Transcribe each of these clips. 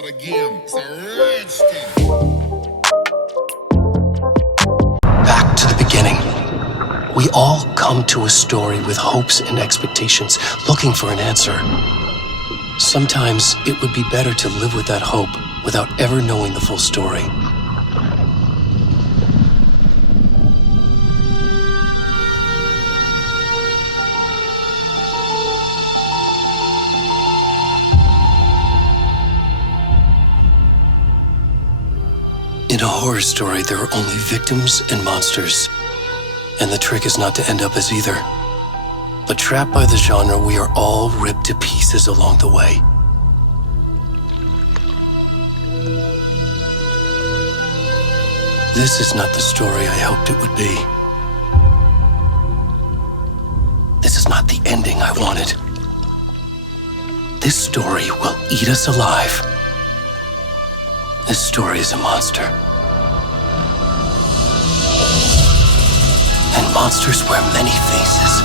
start again. It's a rich thing. Back to the beginning. We all come to a story with hopes and expectations, looking for an answer. Sometimes it would be better to live with that hope without ever knowing the full story. In a horror story, there are only victims and monsters. And the trick is not to end up as either. But trapped by the genre, we are all ripped to pieces along the way. This is not the story I hoped it would be. This is not the ending I wanted. This story will eat us alive. This story is a monster. And monsters wear many faces.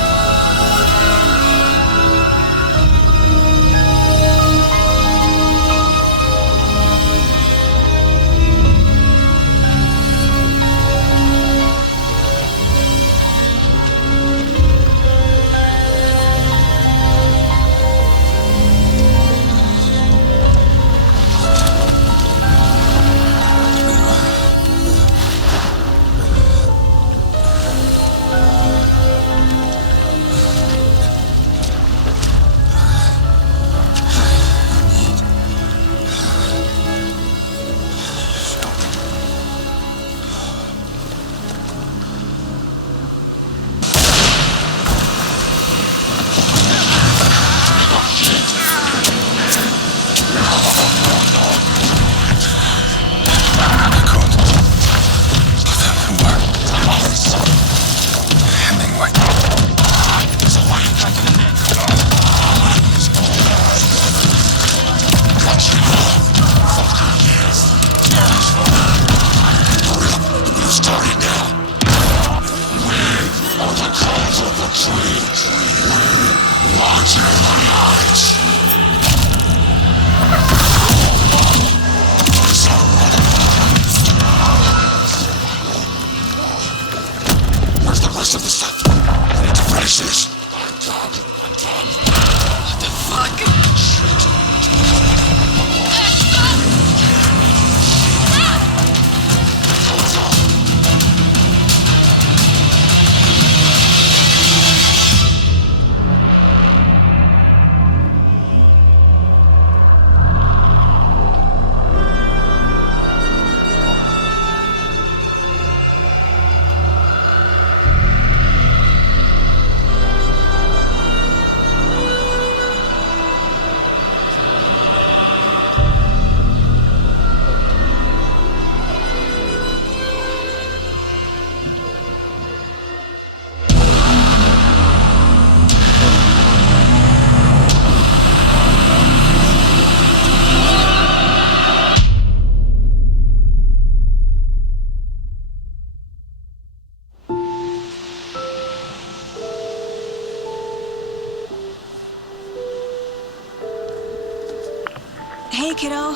Hey, kiddo.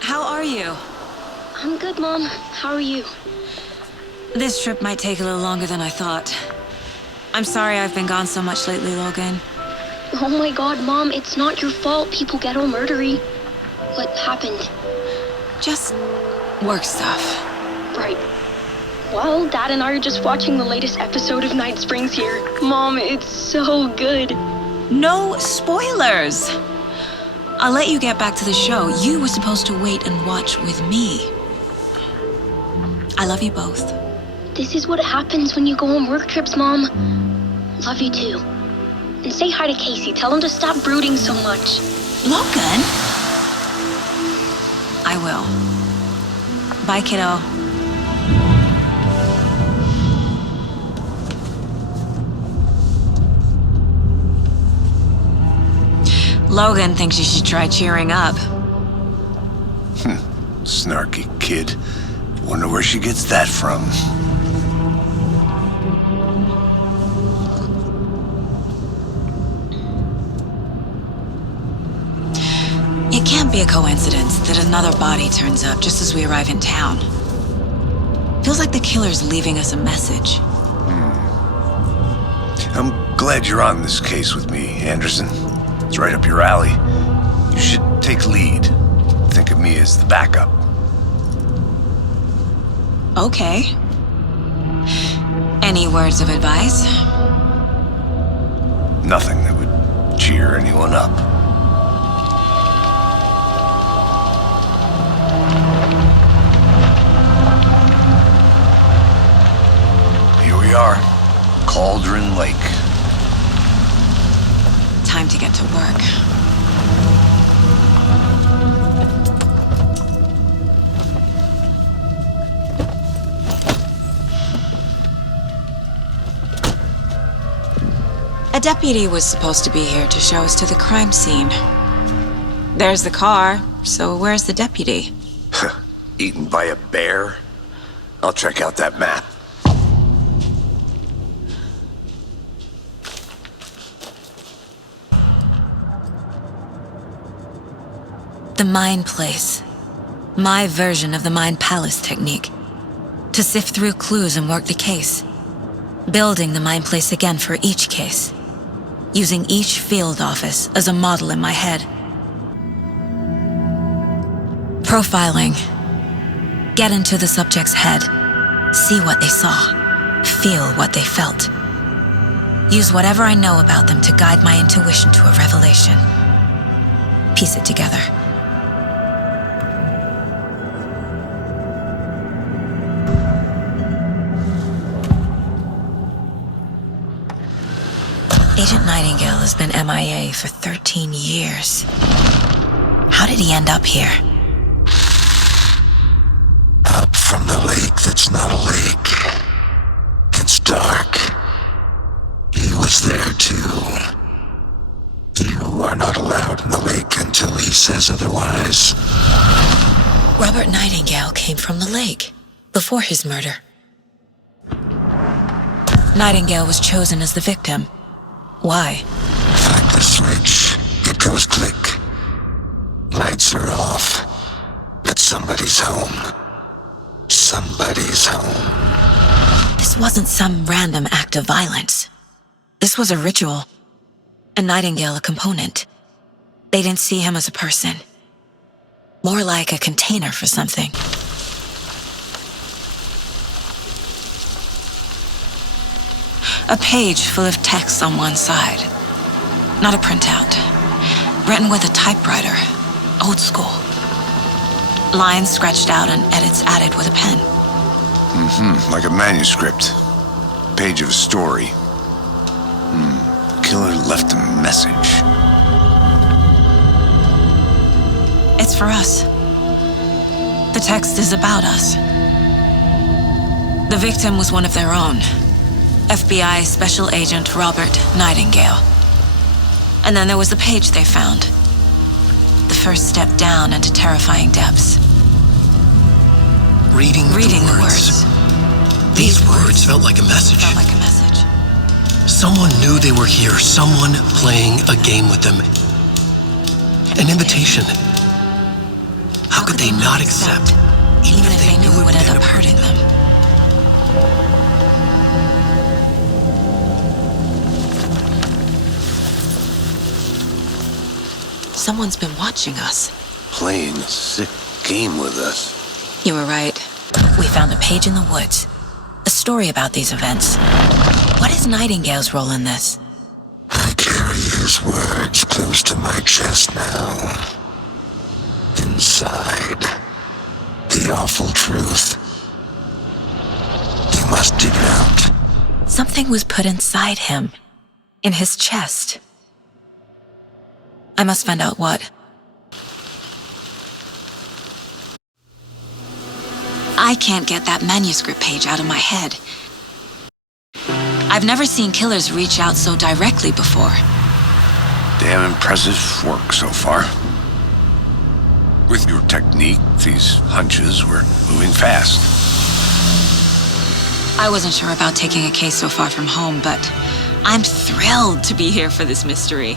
How are you? I'm good, Mom. How are you? This trip might take a little longer than I thought. I'm sorry I've been gone so much lately, Logan. Oh my God, Mom, it's not your fault people get all murdery. What happened? Just work stuff. Right. Well, Dad and I are just watching the latest episode of Night Springs here. Mom, it's so good. No spoilers! I'll let you get back to the show. You were supposed to wait and watch with me. I love you both. This is what happens when you go on work trips, Mom. Love you too. And say hi to Casey. Tell him to stop brooding so much. Logan? I will. Bye, kiddo. Logan thinks you should try cheering up. Snarky kid. Wonder where she gets that from. It can't can't be a coincidence that another body turns up just as we arrive in town. Feels like the killer's leaving us a message. I'm glad you're on this case with me, Anderson. It's right up your alley. You should take lead. Think of me as the backup. Okay. Any words of advice? Nothing that would cheer anyone up. Here we are, Cauldron Lake. Time to get to work. A deputy was supposed to be here to show us to the crime scene. There's the car, so where's the deputy? Eaten by a bear? I'll check out that map. The Mind Place. My version of the Mind Palace technique. To sift through clues and work the case. Building the Mind Place again for each case. Using each field office as a model in my head. Profiling. Get into the subject's head. See what they saw. Feel what they felt. Use whatever I know about them to guide my intuition to a revelation. Piece it together. Agent Nightingale has been MIA for 13 years. How did he end up here? Up from the lake that's not a lake. It's dark. He was there too. You are not allowed in the lake until he says otherwise. Robert Nightingale came from the lake before his murder. Nightingale was chosen as the victim. Why? Flick the switch. It goes click. Lights are off. But somebody's home. Somebody's home. This wasn't some random act of violence. This was a ritual. And Nightingale a component. They didn't see him as a person. More like a container for something. A page full of text on one side. Not a printout. Written with a typewriter. Old school. Lines scratched out and edits added with a pen. Like a manuscript. Page of a story. Killer left a message. It's for us. The text is about us. The victim was one of their own. FBI Special Agent Robert Nightingale. And then there was the page they found. The first step down into terrifying depths. Reading the words. These words felt like a message. Felt like a message. Someone knew they were here. Someone playing a game with them. An invitation. How could they not accept, even if they knew it would end up hurting them? Someone's been watching us. Playing a sick game with us. You were right. We found a page in the woods. A story about these events. What is Nightingale's role in this? I carry his words close to my chest now. Inside, the awful truth. You must dig it out. Something was put inside him. In his chest. I must find out what. I can't get that manuscript page out of my head. I've never seen killers reach out so directly before. Damn impressive work so far. With your technique, these hunches were moving fast. I wasn't sure about taking a case so far from home, but I'm thrilled to be here for this mystery.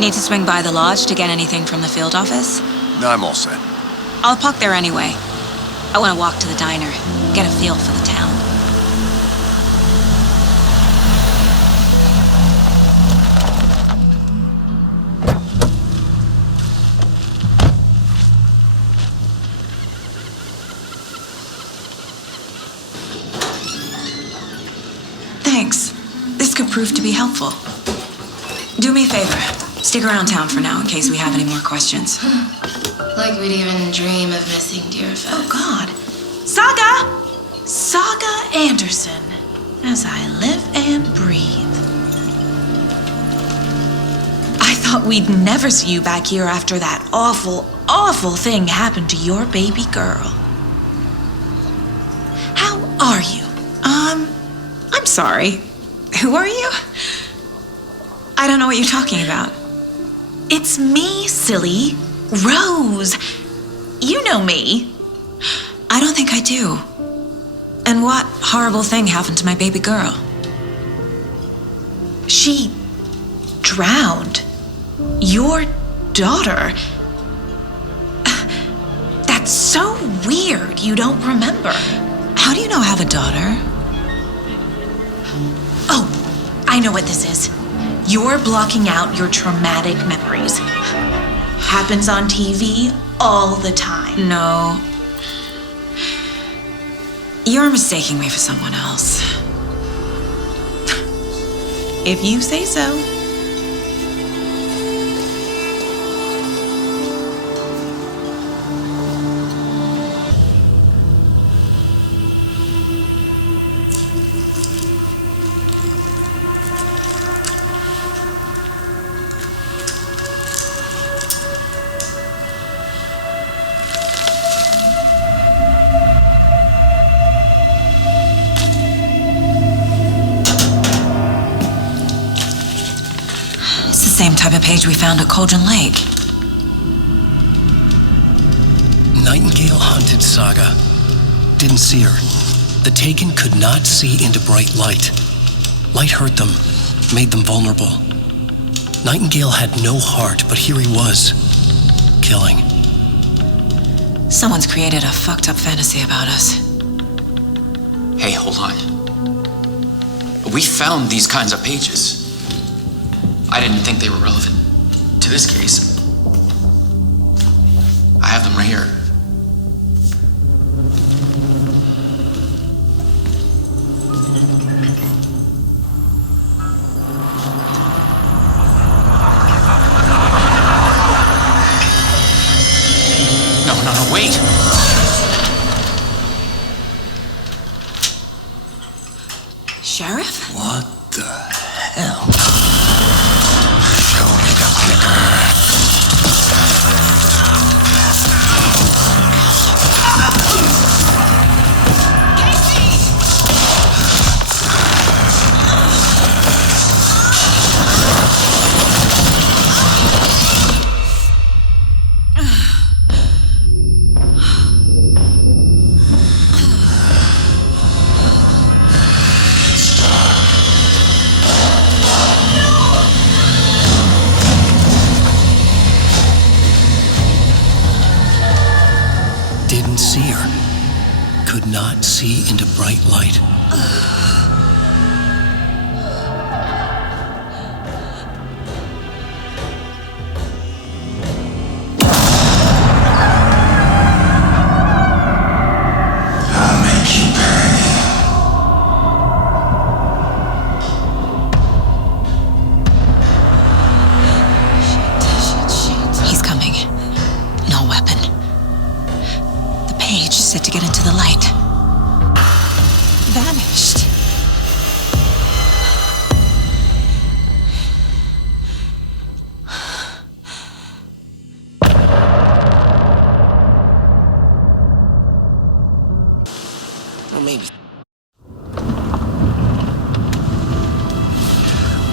Need to swing by the lodge to get anything from the field office? No, I'm all set. I'll park there anyway. I want to walk to the diner, get a feel for the town. Thanks. This could prove to be helpful. Do me a favor. Stick around town for now in case we have any more questions. Like we'd even dream of missing Deerfest. Oh, God. Saga! Saga Anderson. As I live and breathe. I thought we'd never see you back here after that awful, awful thing happened to your baby girl. How are you? I'm sorry. Who are you? I don't know what you're talking about. It's me, silly. Rose. You know me. I don't think I do. And what horrible thing happened to my baby girl? She drowned. Your daughter. That's so weird you don't remember. How do you know I have a daughter? Oh, I know what this is. You're blocking out your traumatic memories. Happens on TV all the time. No. You're mistaking me for someone else. If you say so. Same type of page we found at Cauldron Lake. Nightingale hunted Saga. Didn't see her. The Taken could not see into bright light. Light hurt them, made them vulnerable. Nightingale had no heart, but here he was, killing. Someone's created a fucked up fantasy about us. Hey, hold on. We found these kinds of pages. I didn't think they were relevant to this case. I have them right here. No, wait! Sheriff? What the hell? Show me the clicker. Didn't see her. Could not see into bright light. I'll make you pay. He's coming. No weapon. The page set to get into the light. Vanished. Well, maybe.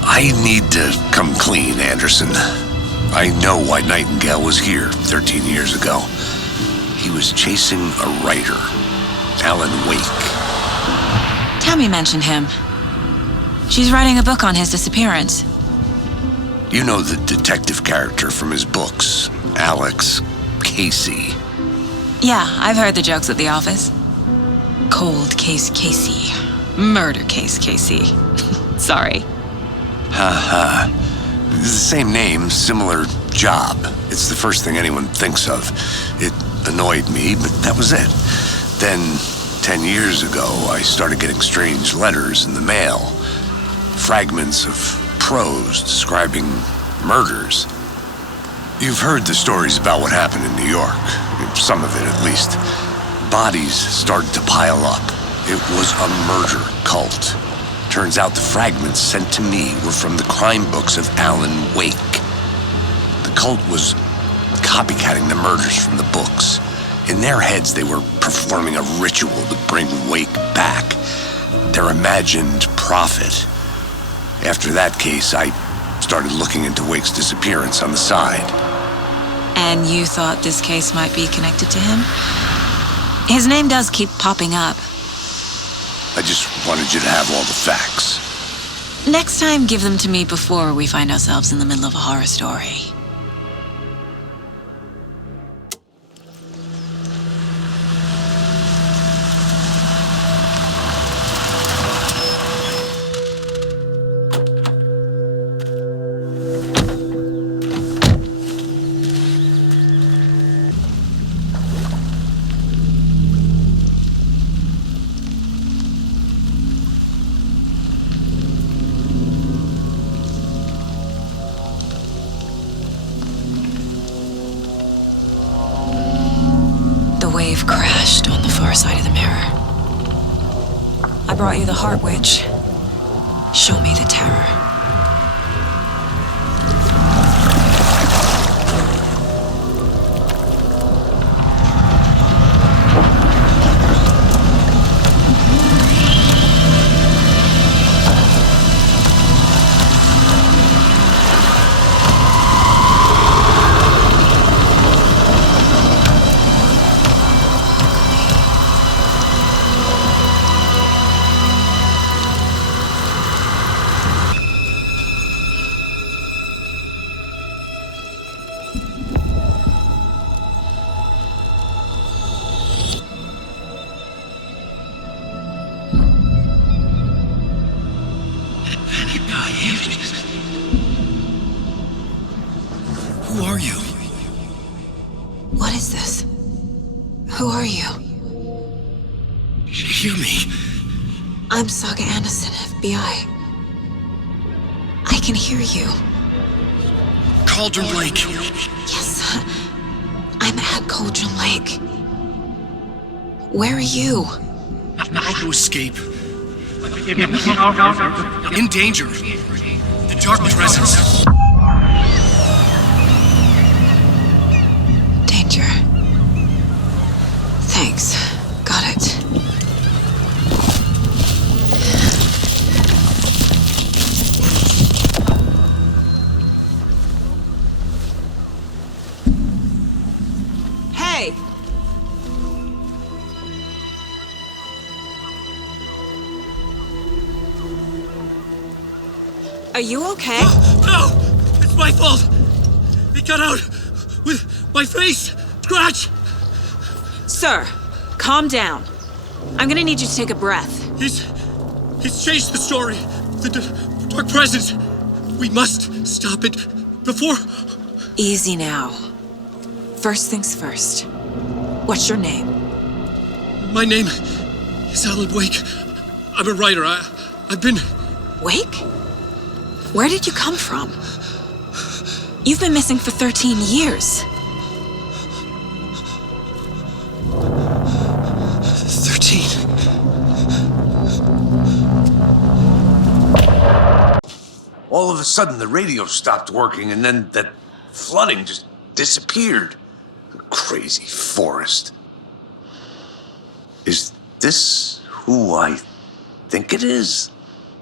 I need to come clean, Anderson. I know why Nightingale was here 13 years ago. He was chasing a writer, Alan Wake. Tammy mentioned him. She's writing a book on his disappearance. You know the detective character from his books, Alex Casey. Yeah, I've heard the jokes at the office. Cold case Casey. Murder case Casey. Sorry. Haha. The same name, similar job. It's the first thing anyone thinks of. It annoyed me, but that was it. Then, 10 years ago, I started getting strange letters in the mail. Fragments of prose describing murders. You've heard the stories about what happened in New York. Some of it, at least. Bodies started to pile up. It was a murder cult. Turns out the fragments sent to me were from the crime books of Alan Wake. The cult was copycatting the murders from the books. In their heads, they were performing a ritual to bring Wake back. Their imagined prophet. After that case, I started looking into Wake's disappearance on the side. And you thought this case might be connected to him? His name does keep popping up. I just wanted you to have all the facts. Next time, give them to me before we find ourselves in the middle of a horror story. Wave crashed on the far side of the mirror. I brought you the Heart Witch. Show me the terror. Who are you? What is this? Who are you? Hear me. I'm Saga Anderson, FBI. I can hear you. Cauldron Lake. Yes, I'm at Cauldron Lake. Where are you? How to escape. In danger. The dark presence. Danger. Thanks. Got it. Hey! Are you okay? No! It's my fault! It got out with my face! Scratch! Sir, calm down. I'm gonna need you to take a breath. He's changed the story. The dark presence. We must stop it before... Easy now. First things first. What's your name? My name is Alan Wake. I'm a writer. I've been... Wake? Where did you come from? You've been missing for 13 years. 13. All of a sudden, the radio stopped working, and then that flooding just disappeared. Crazy forest. Is this who I think it is?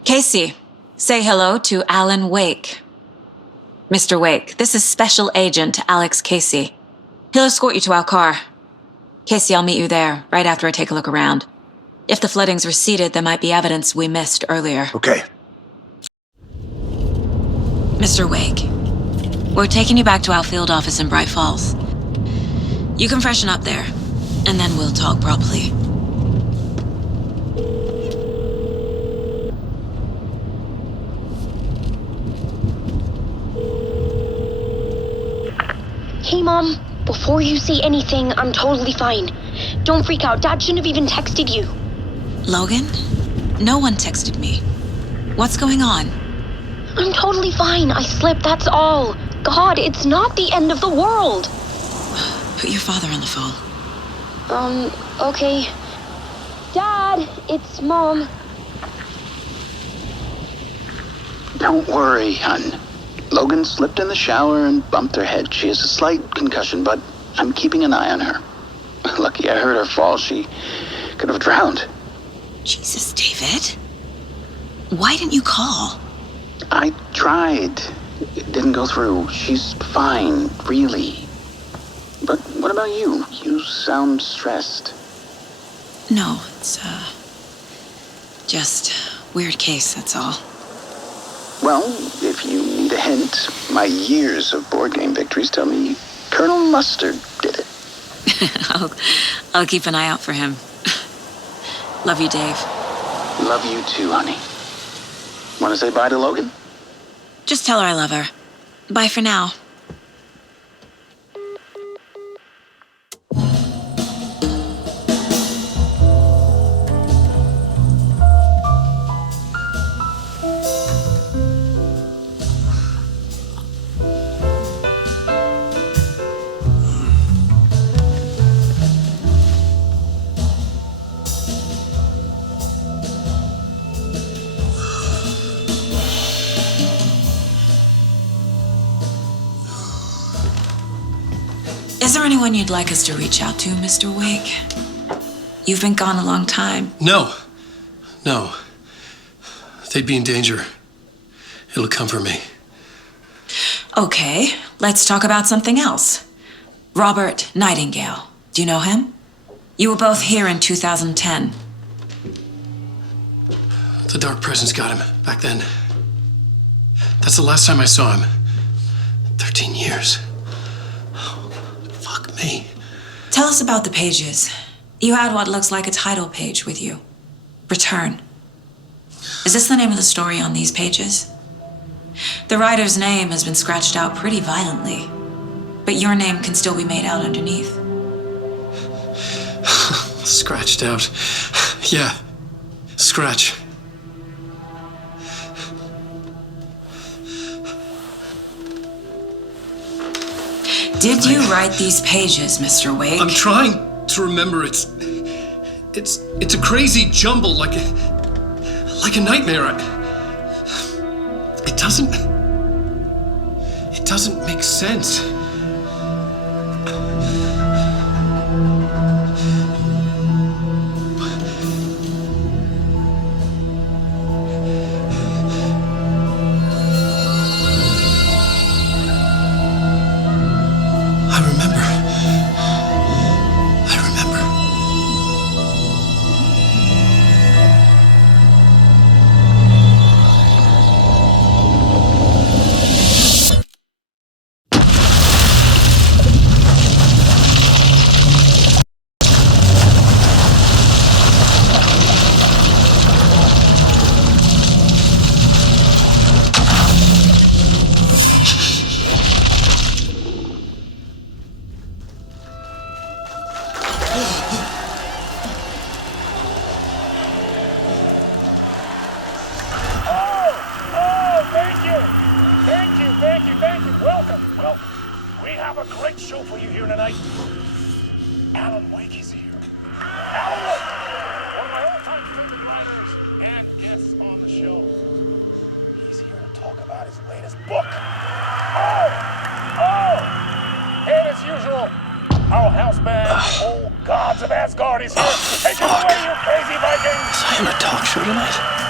Casey, say hello to Alan Wake. Mr. Wake, this is Special Agent Alex Casey. He'll escort you to our car. Casey, I'll meet you there, right after I take a look around. If the flooding's receded, there might be evidence we missed earlier. Okay. Mr. Wake, We're taking you back to our field office in Bright Falls. You can freshen up there, and then we'll talk properly. Hey, Mom. Before you say anything, I'm totally fine. Don't freak out. Dad shouldn't have even texted you. Logan? No one texted me. What's going on? I'm totally fine. I slipped, that's all. God, it's not the end of the world. Put your father on the phone. Okay. Dad, it's Mom. Don't worry, hon. Logan slipped in the shower and bumped her head. She has a slight concussion, but I'm keeping an eye on her. Lucky I heard her fall. She could have drowned. Jesus, David. Why didn't you call? I tried. It didn't go through. She's fine, really. But what about you? You sound stressed. No, it's, just weird case, that's all. Well, if you need a hint, my years of board game victories tell me Colonel Mustard did it. I'll keep an eye out for him. Love you, Dave. Love you too, honey. Want to say bye to Logan? Just tell her I love her. Bye for now. Is there anyone you'd like us to reach out to, Mr. Wake? You've been gone a long time. No. They'd be in danger. It'll come for me. Okay, let's talk about something else. Robert Nightingale. Do you know him? You were both here in 2010. The Dark Presence got him back then. That's the last time I saw him. 13 years. Fuck me. Tell us about the pages. You had what looks like a title page with you. Return. Is this the name of the story on these pages? The writer's name has been scratched out pretty violently, but your name can still be made out underneath. Scratched out. Yeah. Scratch. Did you write these pages, Mr. Wake? I'm trying to remember. It's a crazy jumble, like a nightmare. It doesn't make sense.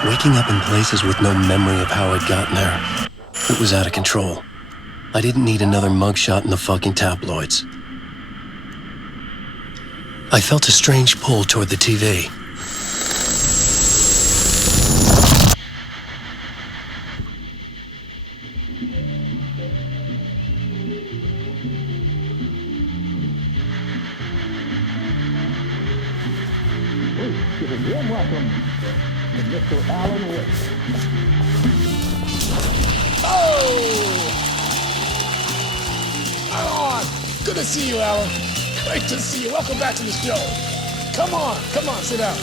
Waking up in places with no memory of how I'd gotten there. It was out of control. I didn't need another mugshot in the fucking tabloids. I felt a strange pull toward the TV. Give a warm welcome to Mr. Alan Wake. Oh! Alan! Good to see you, Alan. Great to see you. Welcome back to the show. Come on, sit down.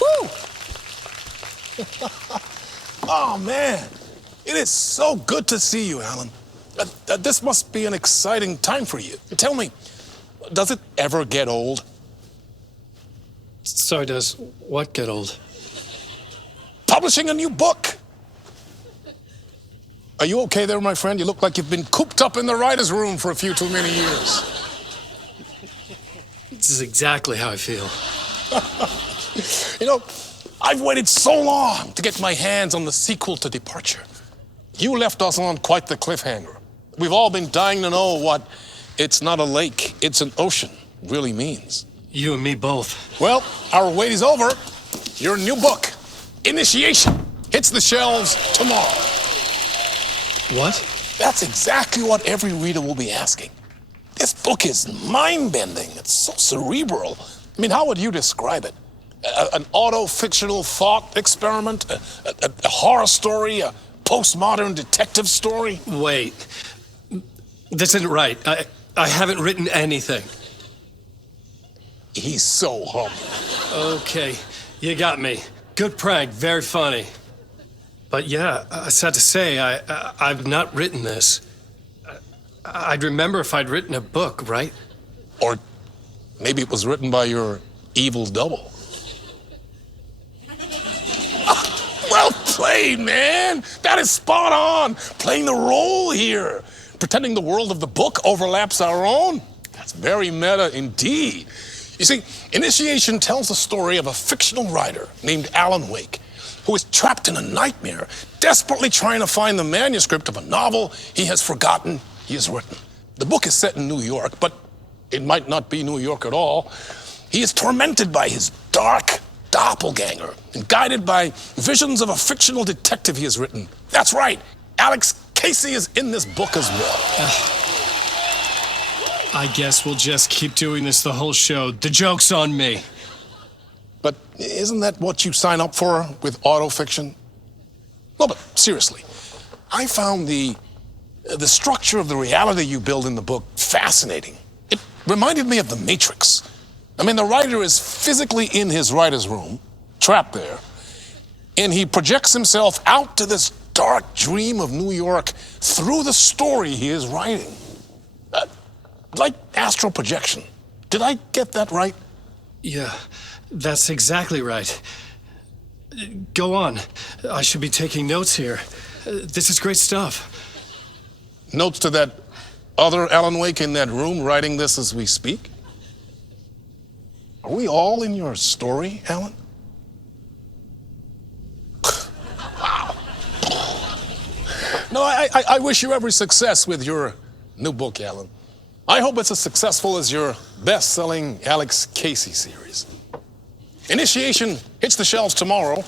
Woo! Oh, man. It is so good to see you, Alan. This must be an exciting time for you. Tell me, does it ever get old? Sorry, does what get old? Publishing a new book. Are you okay there, my friend? You look like you've been cooped up in the writer's room for a few too many years. This is exactly how I feel. You know, I've waited so long to get my hands on the sequel to Departure. You left us on quite the cliffhanger. We've all been dying to know what "it's not a lake, it's an ocean" really means. You and me both. Well, our wait is over. Your new book, Initiation, hits the shelves tomorrow. What? That's exactly what every reader will be asking. This book is mind-bending. It's so cerebral. I mean, how would you describe it? An auto-fictional thought experiment? A horror story? A postmodern detective story? Wait. This isn't right. I haven't written anything. He's so humble. Okay, you got me. Good prank, very funny. But yeah, sad to say, I've not written this. I'd remember if I'd written a book, right? Or maybe it was written by your evil double. Well played, man. That is spot on. Playing the role here. Pretending the world of the book overlaps our own. That's very meta indeed. You see, Initiation tells the story of a fictional writer named Alan Wake, who is trapped in a nightmare, desperately trying to find the manuscript of a novel he has forgotten he has written. The book is set in New York, but it might not be New York at all. He is tormented by his dark doppelganger and guided by visions of a fictional detective he has written. That's right, Alex Casey is in this book as well. I guess we'll just keep doing this the whole show. The joke's on me. But isn't that what you sign up for with autofiction? No, but seriously, I found the structure of the reality you build in the book fascinating. It reminded me of The Matrix. I mean, the writer is physically in his writer's room, trapped there, and he projects himself out to this dark dream of New York through the story he is writing. Like astral projection. Did I get that right? Yeah, that's exactly right. Go on. I should be taking notes here. This is great stuff. Notes to that other Alan Wake in that room writing this as we speak? Are we all in your story, Alan? Wow. No, I wish you every success with your new book, Alan. I hope it's as successful as your best-selling Alex Casey series. Initiation hits the shelves tomorrow.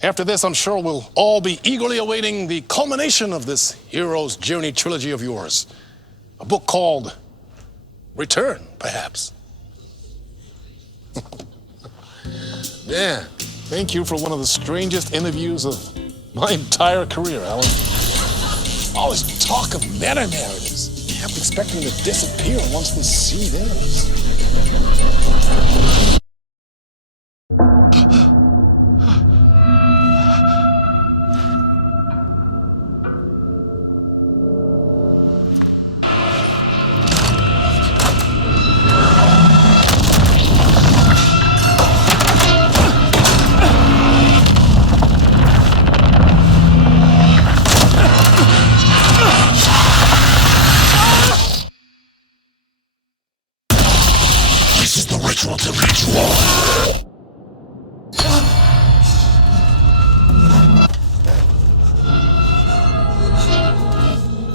After this, I'm sure we'll all be eagerly awaiting the culmination of this hero's journey trilogy of yours. A book called Return, perhaps. Yeah, thank you for one of the strangest interviews of my entire career, Alan. All this talk of meta-narratives. I kept expecting to disappear once this seed ends.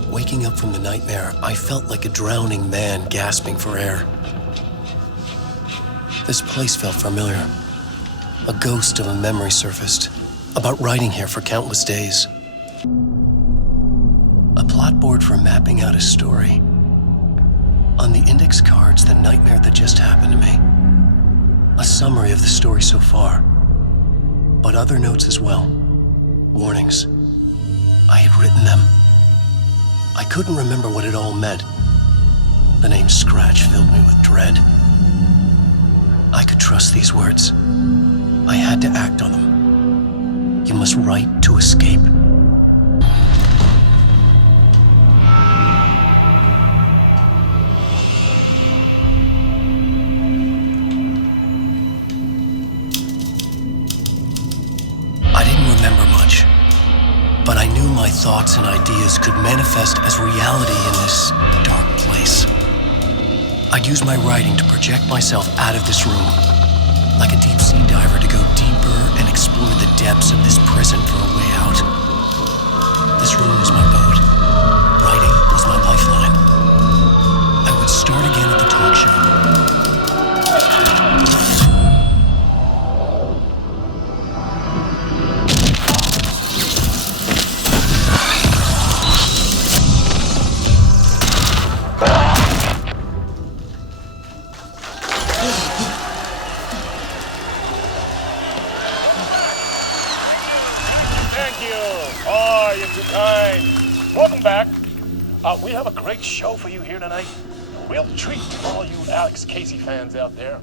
Waking up from the nightmare, I felt like a drowning man gasping for air. This place felt familiar. A ghost of a memory surfaced, about writing here for countless days. A plotboard for mapping out a story. On the index cards, the nightmare that just happened to me. A summary of the story so far, but other notes as well. Warnings. I had written them. I couldn't remember what it all meant. The name Scratch filled me with dread. I could trust these words. I had to act on them. You must write to escape. I didn't remember much, but I knew my thoughts and ideas could manifest as reality in this dark place. I'd use my writing to project myself out of this room, like a deep sea diver to go deeper and explore the depths of this prison for a way out. This room was my boat. Writing was my lifeline. I would start again at the talk show. Welcome back. We have a great show for you here tonight. A real treat for all you Alex Casey fans out there.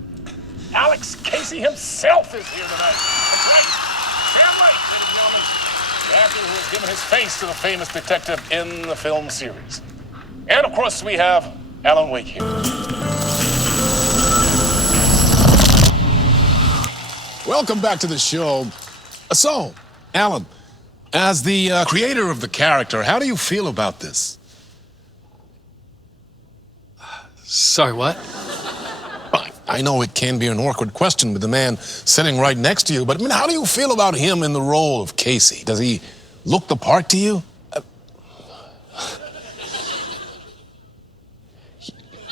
Alex Casey himself is here tonight. That's right. Sam White, ladies and gentlemen. The actor who has given his face to the famous detective in the film series. And of course, we have Alan Wake here. Welcome back to the show. So, Alan, as the creator of the character, how do you feel about this? Sorry, what? I know it can be an awkward question with the man sitting right next to you, but I mean, how do you feel about him in the role of Casey? Does he look the part to you?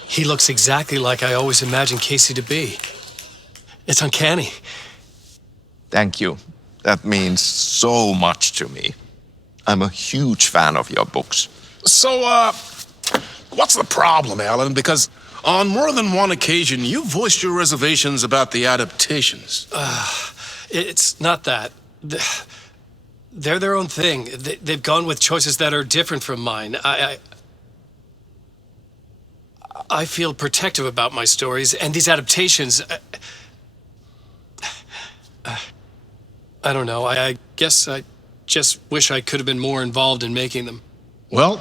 He looks exactly like I always imagined Casey to be. It's uncanny. Thank you. That means so much to me. I'm a huge fan of your books. So, what's the problem, Alan? Because on more than one occasion, you voiced your reservations about the adaptations. It's not that. They're their own thing. They've gone with choices that are different from mine. I feel protective about my stories, and these adaptations... I don't know. I guess I just wish I could have been more involved in making them. Well,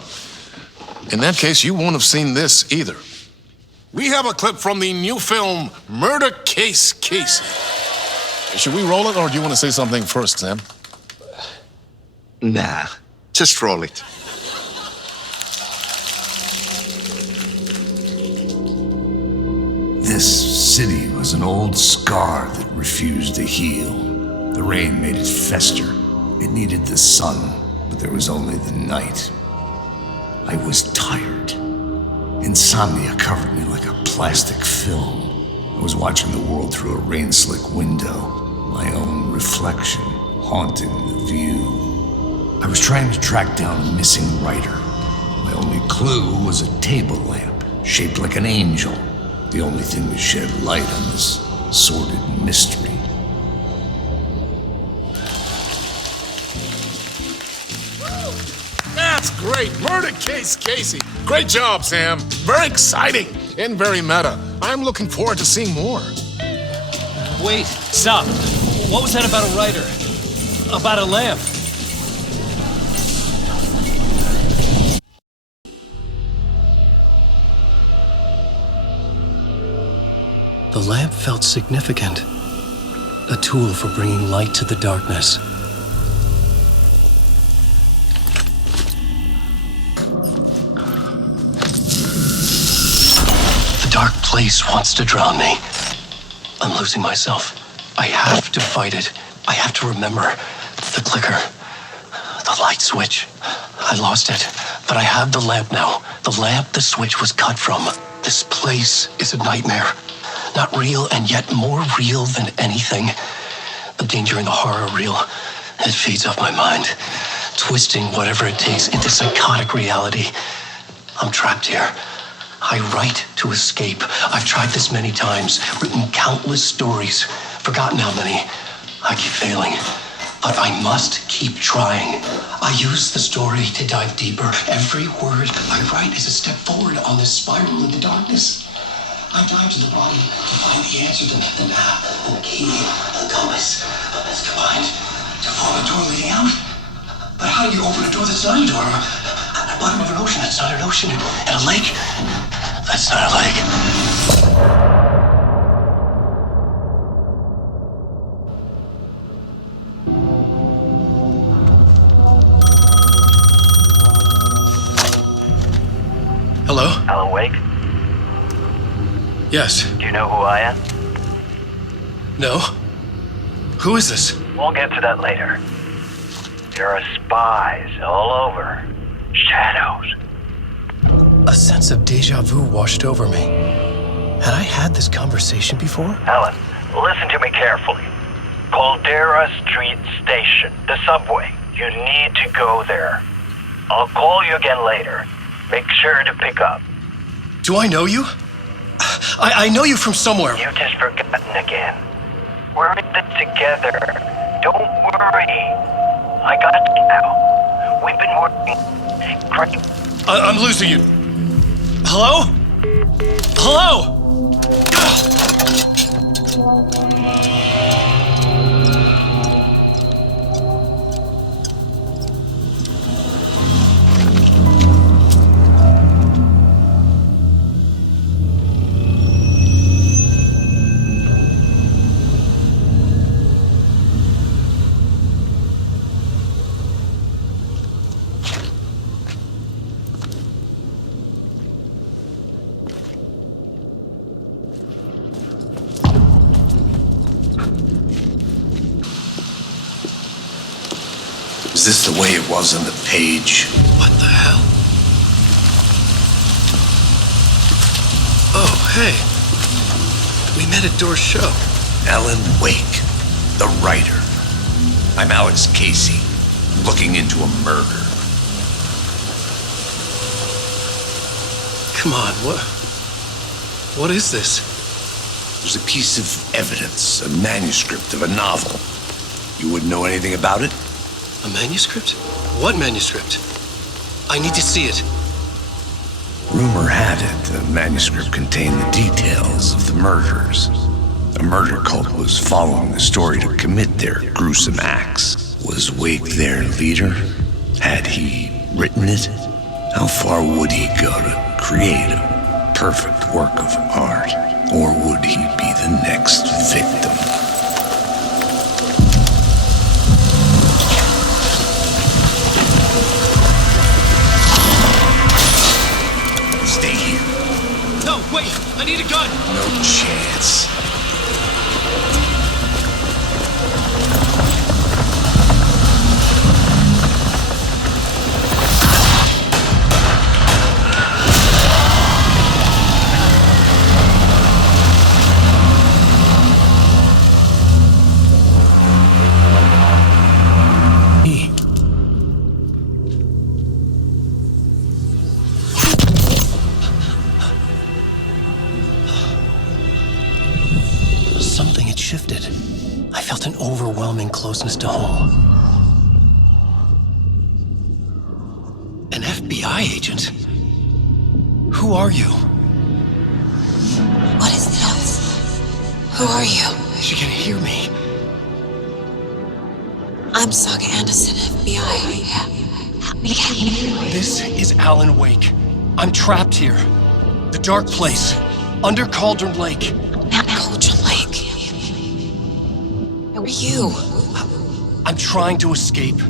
in that case, you won't have seen this either. We have a clip from the new film, Murder Case Casey. Should we roll it, or do you want to say something first, Sam? Nah, just roll it. This city was an old scar that refused to heal. The rain made it fester. It needed the sun, but there was only the night. I was tired. Insomnia covered me like a plastic film. I was watching the world through a rain-slick window, my own reflection haunting the view. I was trying to track down a missing writer. My only clue was a table lamp, shaped like an angel, the only thing that shed light on this sordid mystery. That's great. Murder Case Casey. Great job, Sam. Very exciting and very meta. I'm looking forward to seeing more. Wait, stop. What was that about a writer? About a lamp? The lamp felt significant. A tool for bringing light to the darkness. The dark place wants to drown me. I'm losing myself. I have to fight it. I have to remember. The clicker. The light switch. I lost it. But I have the lamp now. The lamp the switch was cut from. This place is a nightmare. Not real, and yet more real than anything. The danger and the horror are real. It feeds off my mind, twisting whatever it takes into psychotic reality. I'm trapped here, I write to escape. I've tried this many times, written countless stories, forgotten how many. I keep failing, but I must keep trying. I use the story to dive deeper. Every word I write is a step forward on this spiral in the darkness. I dive to the bottom to find the answer, the map, and the key, the compass. It's combined to form a door leading out. But how do you open a door that's not a door? At the bottom of an ocean that's not an ocean, and a lake that's not a lake. Hello? Alan Wake? Yes. Do you know who I am? No? Who is this? We'll get to that later. There are spies all over. Shadows. A sense of deja vu washed over me. Had I had this conversation before? Alan, listen to me carefully. Caldera Street Station, the subway. You need to go there. I'll call you again later. Make sure to pick up. Do I know you? I know you from somewhere. You've just forgotten again. We're in this together. Don't worry. I got you now. We've been working great. I'm losing you. Hello? Hello? Is this the way it was on the page? What the hell? Oh, hey. We met at Door's show. Alan Wake, the writer. I'm Alex Casey, looking into a murder. Come on, what is this? There's a piece of evidence, a manuscript of a novel. You wouldn't know anything about it? A manuscript? What manuscript? I need to see it. Rumor had it the manuscript contained the details of the murders. A murder cult was following the story to commit their gruesome acts. Was Wake their leader? Had he written it? How far would he go to create a perfect work of art? Or would he be the next victim? Stay here. No, wait! I need a gun! No chance. Something had shifted. I felt an overwhelming closeness to home. An FBI agent? Who are you? What is this? Who are you? She can hear me. I'm Saga Anderson, FBI. This is Alan Wake. I'm trapped here. The dark place. Under Cauldron Lake. Cauldron Lake. Where are you? I'm trying to escape.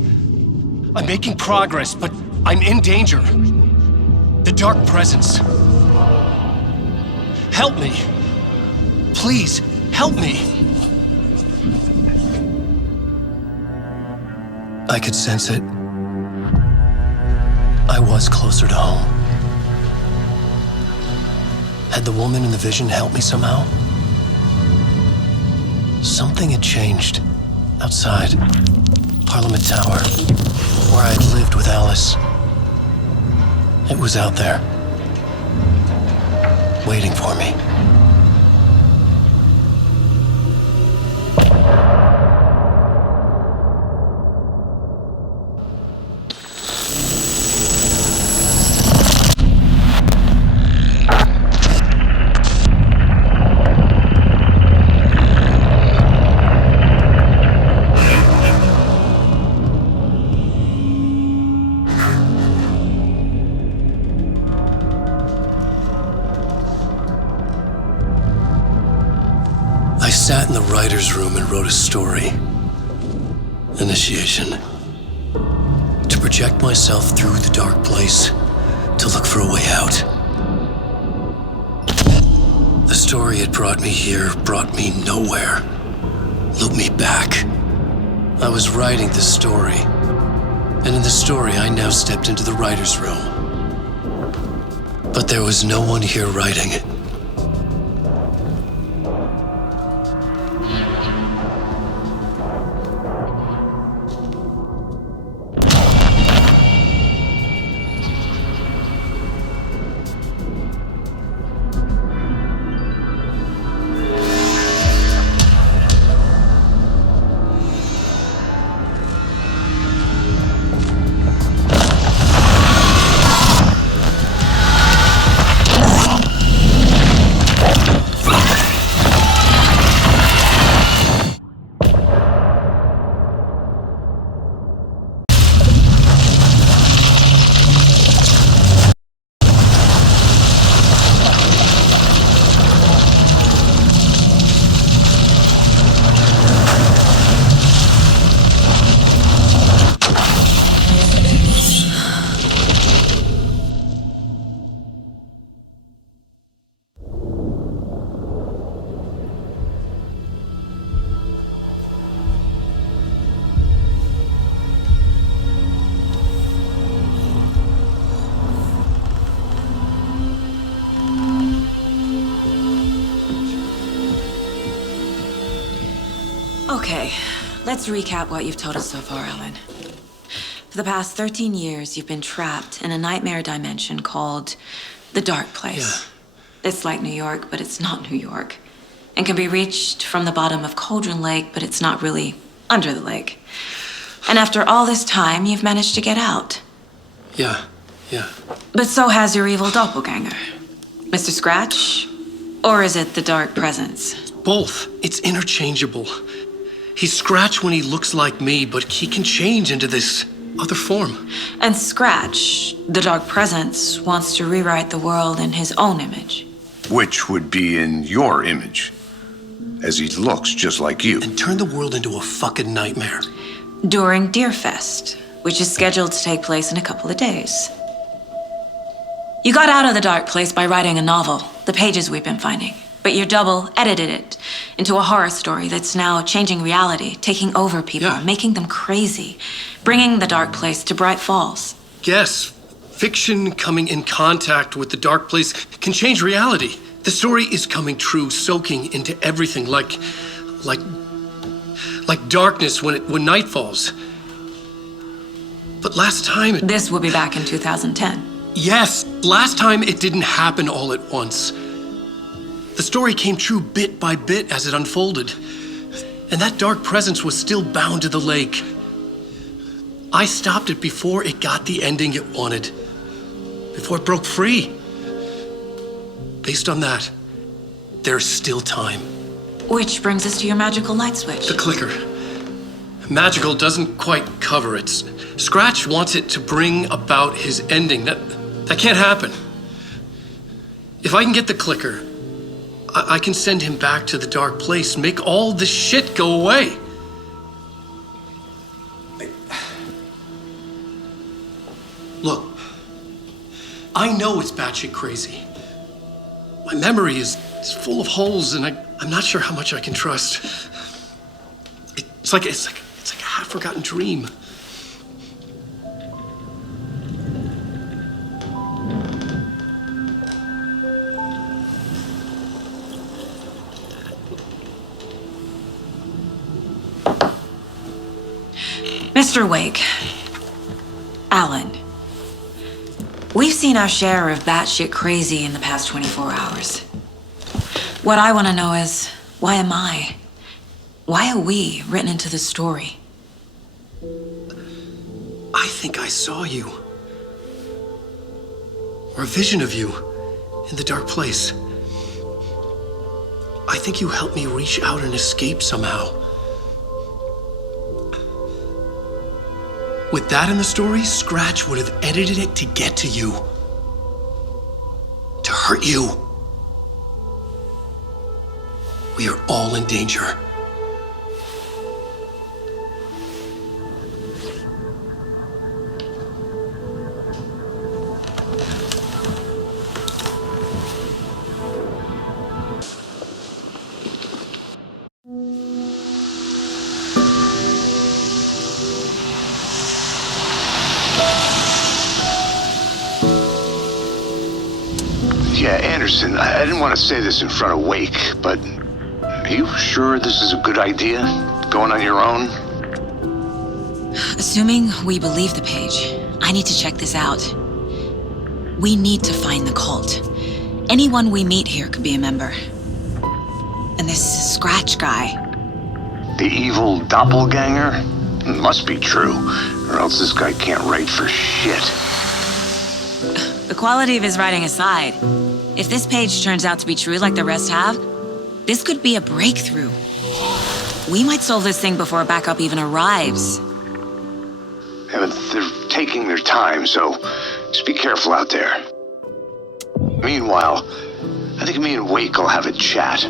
I'm making progress, but I'm in danger. The dark presence. Help me. Please, help me. I could sense it. I was closer to home. Had the woman in the vision helped me somehow? Something had changed. Outside. Parliament Tower. Where I had lived with Alice. It was out there. waiting for me. I sat in the writer's room and wrote a story. Initiation. To project myself through the dark place, to look for a way out. The story had brought me here, brought me nowhere. Looped me back. I was writing the story. And in the story, I now stepped into the writer's room. But there was no one here writing it. Okay, let's recap what you've told us so far, Alan. For the past 13 years, you've been trapped in a nightmare dimension called the Dark Place. Yeah. It's like New York, but it's not New York. And can be reached from the bottom of Cauldron Lake, but it's not really under the lake. And after all this time, you've managed to get out. Yeah. But so has your evil doppelganger. Mr. Scratch? Or is it the Dark Presence? Both. It's interchangeable. He's Scratch when he looks like me, but he can change into this other form. And Scratch, the Dark Presence, wants to rewrite the world in his own image. Which would be in your image, as he looks just like you. And turn the world into a fucking nightmare. During Deerfest, which is scheduled to take place in a couple of days. You got out of the Dark Place by writing a novel, the pages we've been finding. But your double edited it into a horror story that's now changing reality, taking over people, making them crazy, bringing the Dark Place to Bright Falls. Yes, fiction coming in contact with the Dark Place can change reality. The story is coming true, soaking into everything like darkness when night falls. But last time... This will be back in 2010. Yes, last time it didn't happen all at once. The story came true bit by bit as it unfolded. And that dark presence was still bound to the lake. I stopped it before it got the ending it wanted. Before it broke free. Based on that, there's still time. Which brings us to your magical light switch. The clicker. Magical doesn't quite cover it. Scratch wants it to bring about his ending. That can't happen. If I can get the clicker, I can send him back to the Dark Place, make all this shit go away. Look, I know it's batshit crazy. My memory is full of holes, and I'm not sure how much I can trust. It's like a half-forgotten dream. Mr. Wake, Alan, We've seen our share of batshit crazy in the past 24 hours. What I want to know is, why am I? Why are we written into the story? I think I saw you. Or a vision of you in the dark place. I think you helped me reach out and escape somehow. With that in the story, Scratch would have edited it to get to you. To hurt you. We are all in danger. Yeah, Anderson, I didn't want to say this in front of Wake, but are you sure this is a good idea? Going on your own? Assuming we believe the page, I need to check this out. We need to find the cult. Anyone we meet here could be a member. And this Scratch guy. The evil doppelganger? Must be true, or else this guy can't write for shit. The quality of his writing aside, if this page turns out to be true like the rest have, this could be a breakthrough. We might solve this thing before backup even arrives. Yeah, but they're taking their time, so just be careful out there. Meanwhile, I think me and Wake will have a chat.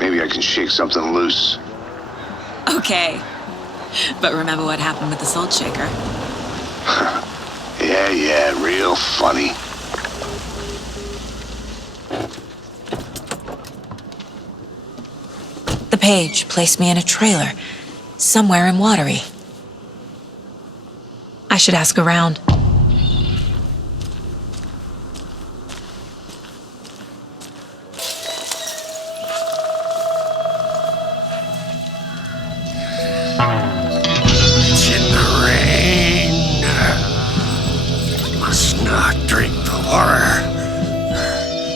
Maybe I can shake something loose. Okay. But remember what happened with the salt shaker? Yeah, real funny. The page placed me in a trailer, somewhere in Watery. I should ask around. It's in the rain. Must not drink the water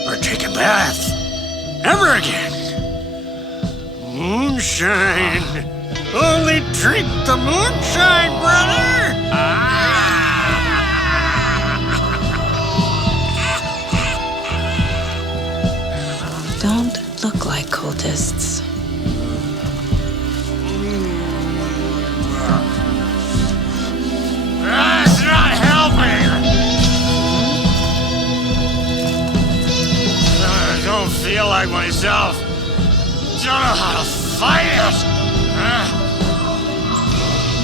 or take a bath ever again. Moonshine. Only drink the moonshine, brother. Don't look like cultists. That's not helping. I don't feel like myself. Don't know how to fight it.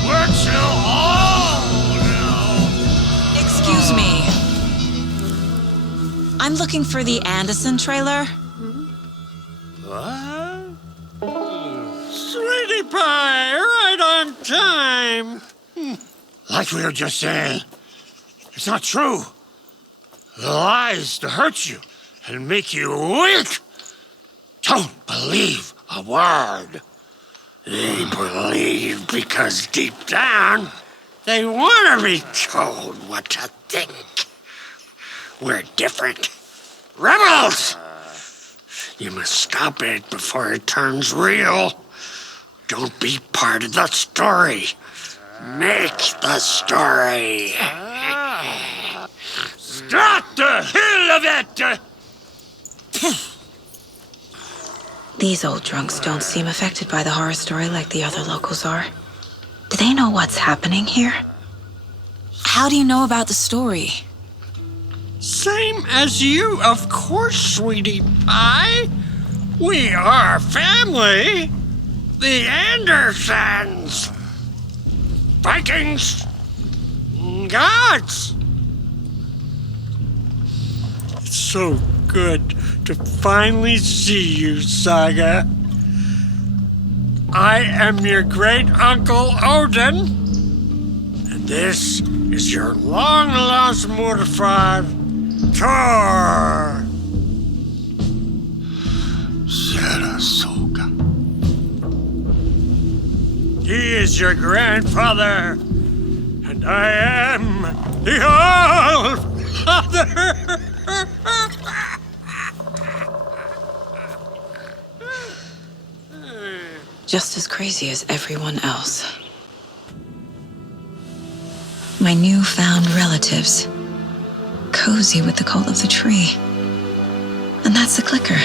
We're too old now. Excuse me. I'm looking for the Anderson trailer. What? Sweetie pie, right on time. Like we were just saying, it's not true. The lies to hurt you and make you weak. Don't believe a word. They believe because deep down, they want to be told what to think. We're different. Rebels! You must stop it before it turns real. Don't be part of the story. Make the story. Stop the hell of it! These old drunks don't seem affected by the horror story like the other locals are. Do they know what's happening here? How do you know about the story? Same as you, of course, sweetie pie. We are family. The Andersons. Vikings. Gods. It's so good to finally see you, Saga. I am your great-uncle Odin, and this is your long-lost mortified Thor. Sarasota. He is your grandfather, and I am the Elf. Father! Just as crazy as everyone else. My newfound relatives. Cozy with the cult of the tree. And that's the clicker.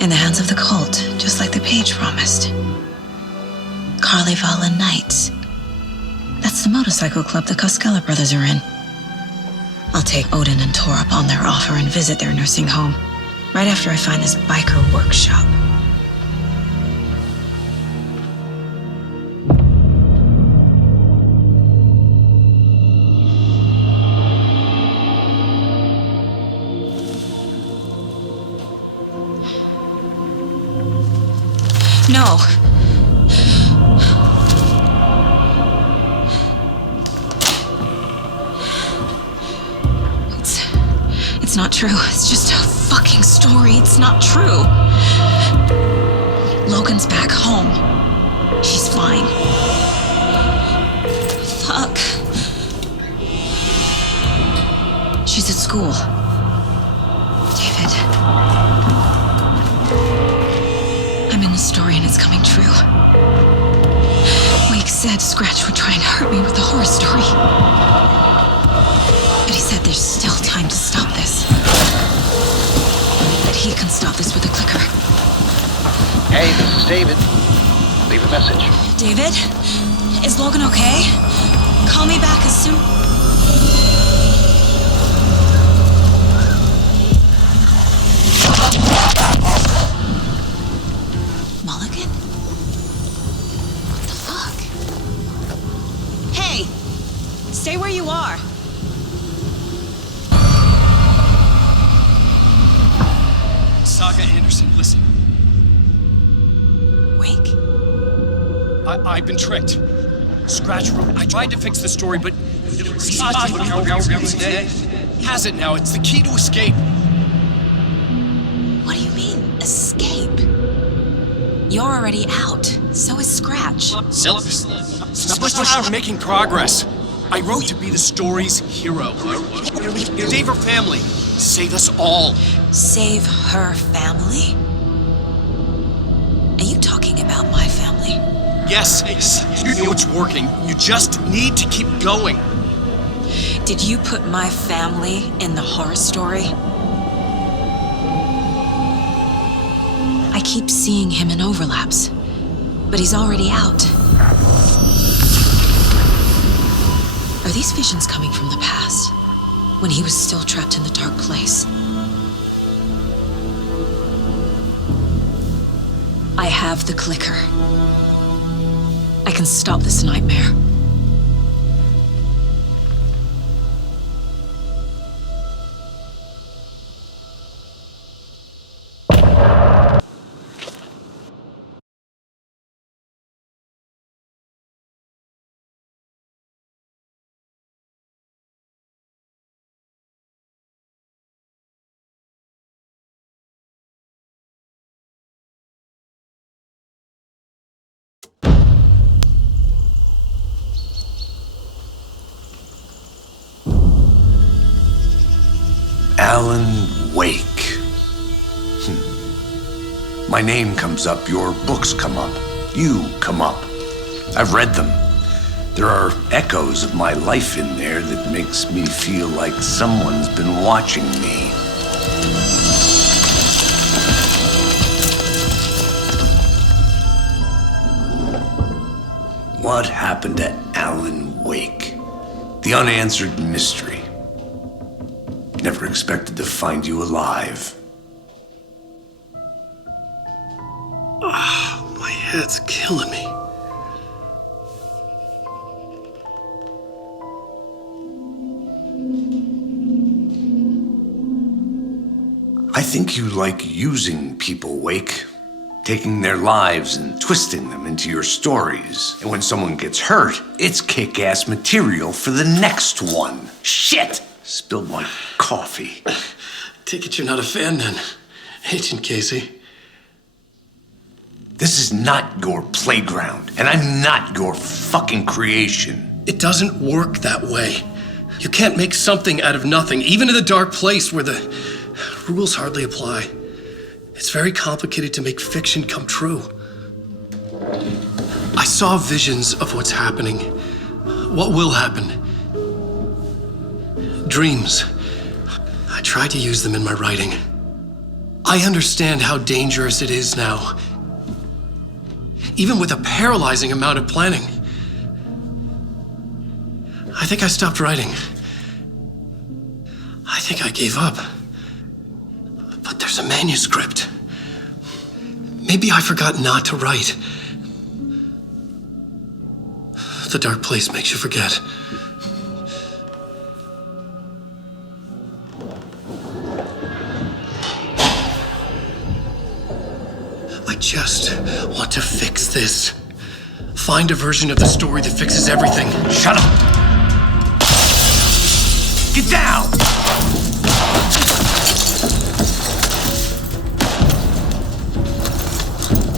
In the hands of the cult, just like the page promised. Carnival Nights. That's the motorcycle club the Costello brothers are in. I'll take Odin and Tor up on their offer and visit their nursing home. Right after I find this biker workshop. No. It's not true. It's just a fucking story. It's not true. Logan's back home. She's fine. Fuck. She's at school. David. I'm in the story and it's coming true. Wake said Scratch would try and hurt me with the horror story. But he said there's still time to stop this. That he can stop this with a clicker. Hey, this is David. Leave a message. David? Is Logan okay? Call me back as soon... Mulligan? What the fuck? Hey! Stay where you are. Saga Anderson, listen. Wake? I've been tricked. Scratch wrote. I tried to fix the story, but has it now. It's the key to escape. What do you mean, escape? You're already out. So is Scratch. We're making progress. I wrote to be the story's hero. Save her family. Save us all. Save her family? Are you talking about my family? Yes, you know it's working. You just need to keep going. Did you put my family in the horror story? I keep seeing him in overlaps, but he's already out. Are these visions coming from the past, when he was still trapped in the dark place? I have the clicker. I can stop this nightmare. Alan Wake. My name comes up, your books come up, you come up. I've read them. There are echoes of my life in there that makes me feel like someone's been watching me. What happened to Alan Wake? The unanswered mystery. Never expected to find you alive. My head's killing me. I think you like using people, Wake. Taking their lives and twisting them into your stories. And when someone gets hurt, it's kick-ass material for the next one. Shit! Spilled my coffee. Take it you're not a fan then, Agent Casey. This is not your playground, and I'm not your fucking creation. It doesn't work that way. You can't make something out of nothing, even in the dark place where the rules hardly apply. It's very complicated to make fiction come true. I saw visions of what's happening, what will happen. Dreams. I tried to use them in my writing. I understand how dangerous it is now, even with a paralyzing amount of planning. I think I stopped writing. I think I gave up. But there's a manuscript. Maybe I forgot not to write. The dark place makes you forget. I just want to fix this. Find a version of the story that fixes everything. Shut up! Get down!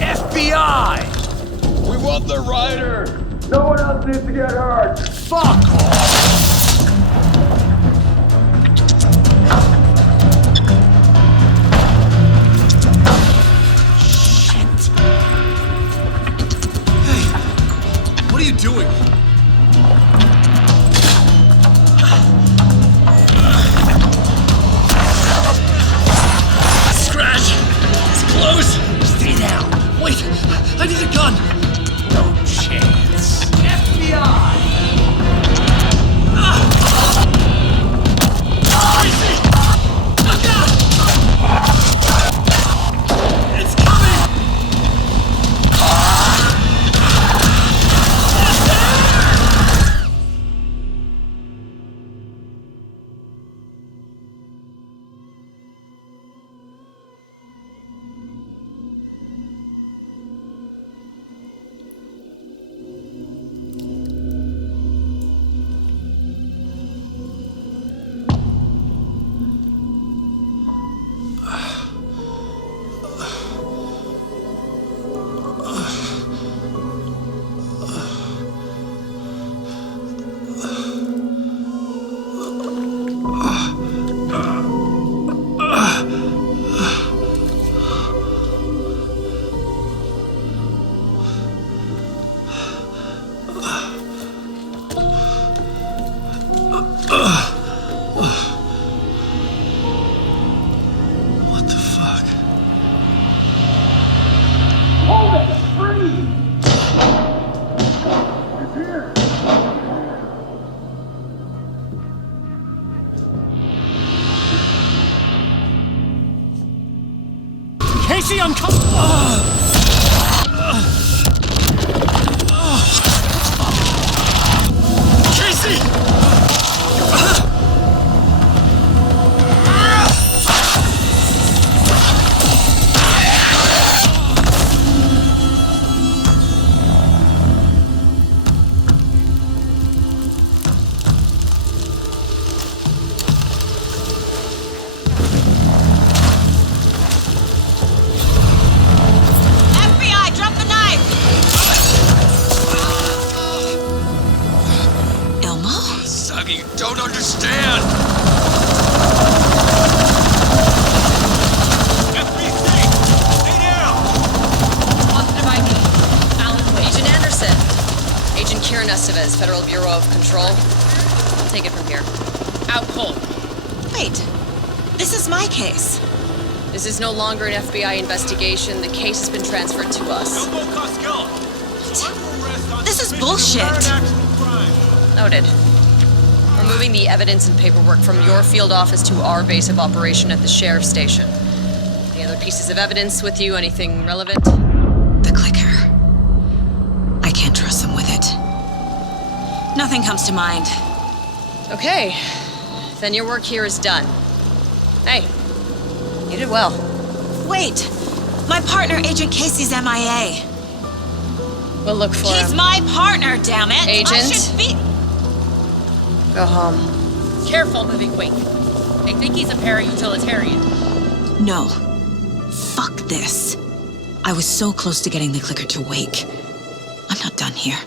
FBI! We want the writer! No one else needs to get hurt! Fuck off! What are you doing? Scratch! It's close! Stay down! Wait! I need a gun! No chance. FBI! It's coming! What the fuck? Hold it! Freeze! It's here! Casey, I'm coming! Casey! FBI, drop the knife! Elmo? Sonny, you don't understand! Positive ID. Alan Wade. Agent Anderson. Agent Kieran Estevez, Federal Bureau of Control. I'll take it from here. Out cold. Wait, this is my case. This is no longer an FBI investigation. The case has been transferred to us. This is bullshit. Noted. We're moving the evidence and paperwork from your field office to our base of operation at the sheriff's station. Any other pieces of evidence with you? Anything relevant? The clicker. I can't trust them with it. Nothing comes to mind. Okay. Then your work here is done. Hey, you did well. Wait, my partner, Agent Casey's MIA. We'll look for He's him. my partner, damn it! Agent? I should be... Go home. Careful moving quick. They think he's a para-utilitarian. No. Fuck this. I was so close to getting the clicker to wake. I'm not done here.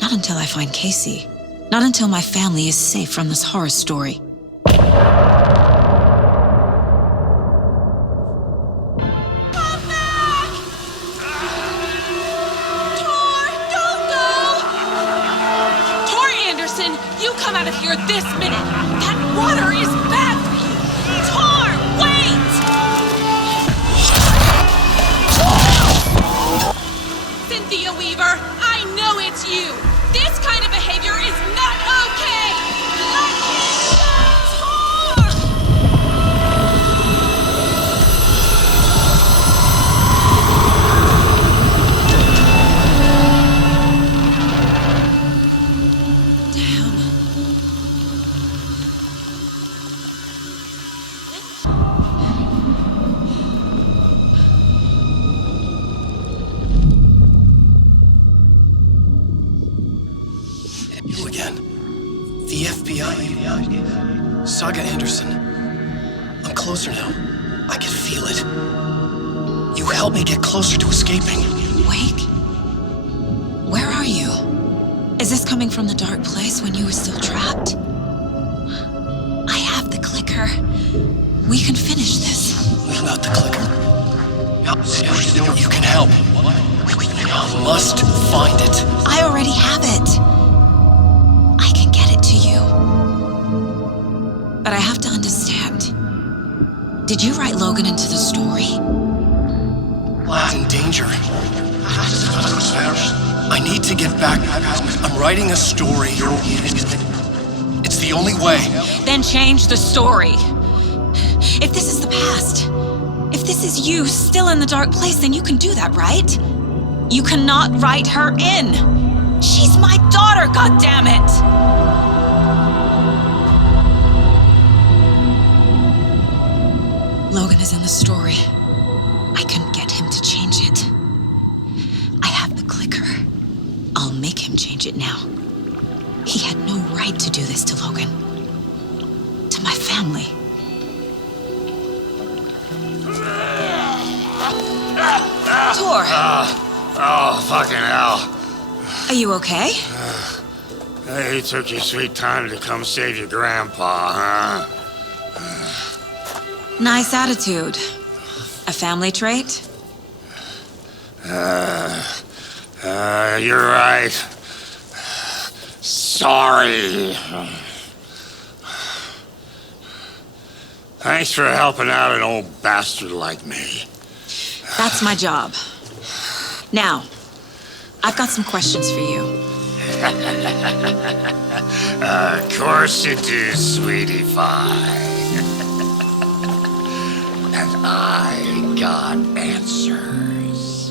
Not until I find Casey. Not until my family is safe from this horror story. You come out of here this minute! That water is bad for you! Tor, wait! Cynthia Weaver, I know it's you! This kind of behavior is not okay! Let him go, Tor! You again. The FBI. Saga Anderson. I'm closer now. I can feel it. You helped me get closer to escaping. Wake? Where are you? Is this coming from the dark place when you were still trapped? I have the clicker. We can finish this. Without the clicker? You can help. I must find it. I already have it. I can get it to you. But I have to understand. Did you write Logan into the story? Lad's in danger. I need to get back. I'm writing a story. It's the only way. Then change the story. If this is the past, if this is you still in the dark place, then you can do that, right? You cannot write her in. She's my daughter, goddammit! Logan is in the story. I can get him to change it. I have the clicker. I'll make him change it now. He had no right to do this to Logan. To my family. Tor! Oh, fucking hell. Are you okay? Hey, you took your sweet time to come save your grandpa, huh? Nice attitude. A family trait? You're right. Sorry. Thanks for helping out an old bastard like me. That's my job. Now, I've got some questions for you. Of course you do, sweetie pie. And I got answers.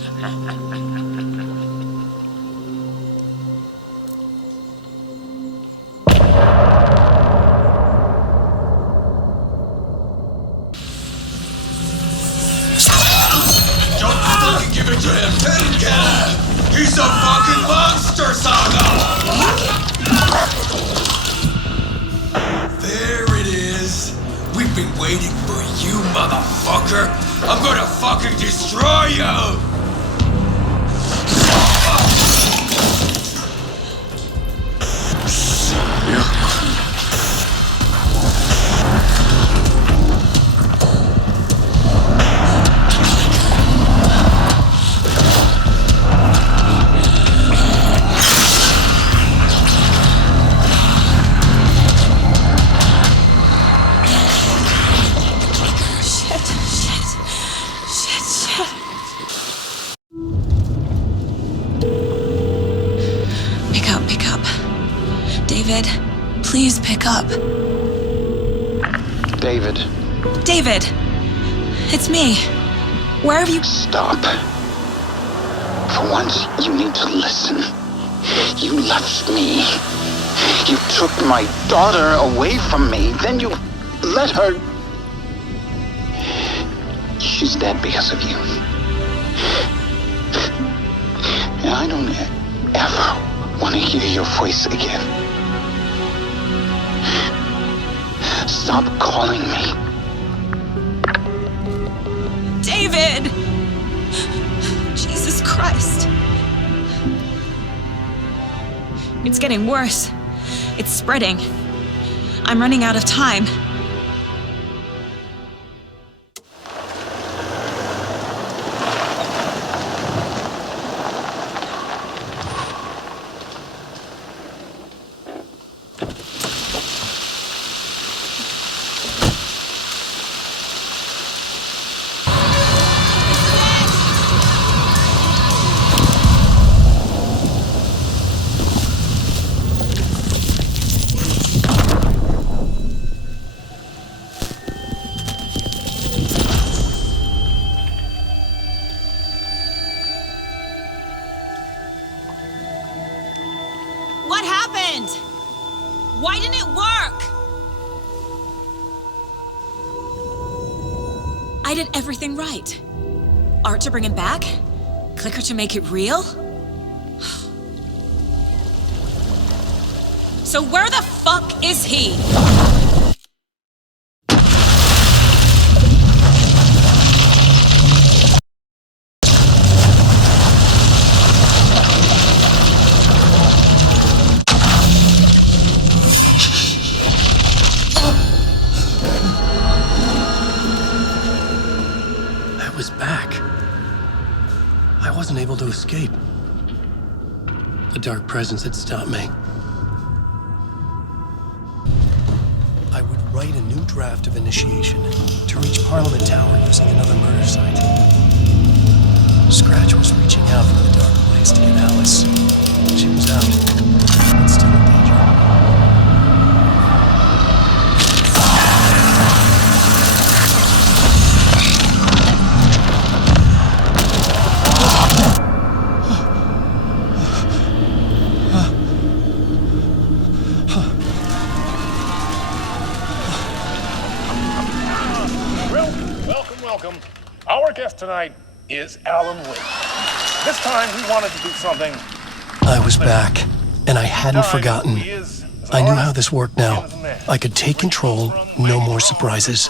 Don't fucking give it to him! He's a fucking monster, Saga! There it is. We've been waiting for you, motherfucker. I'm gonna fucking destroy you! David, please pick up. David. David! It's me. Where have you... Stop. For once, you need to listen. You left me. You took my daughter away from me. Then you let her... She's dead because of you. And I don't ever want to hear your voice again. Stop calling me. David! Jesus Christ. It's getting worse. It's spreading. I'm running out of time. What happened? Why didn't it work? I did everything right. Art to bring him back? Clicker to make it real? So where the fuck is he? I was back. I wasn't able to escape. A dark presence had stopped me. I would write a new draft of initiation to reach Parliament Tower using another murder site. Scratch was reaching out from the dark place to get Alice. She was out, but still in danger. Welcome. Our guest tonight is Alan Wake. This time he wanted to do something. I was back, and I hadn't forgotten. I knew how this worked now. I could take control, no more surprises.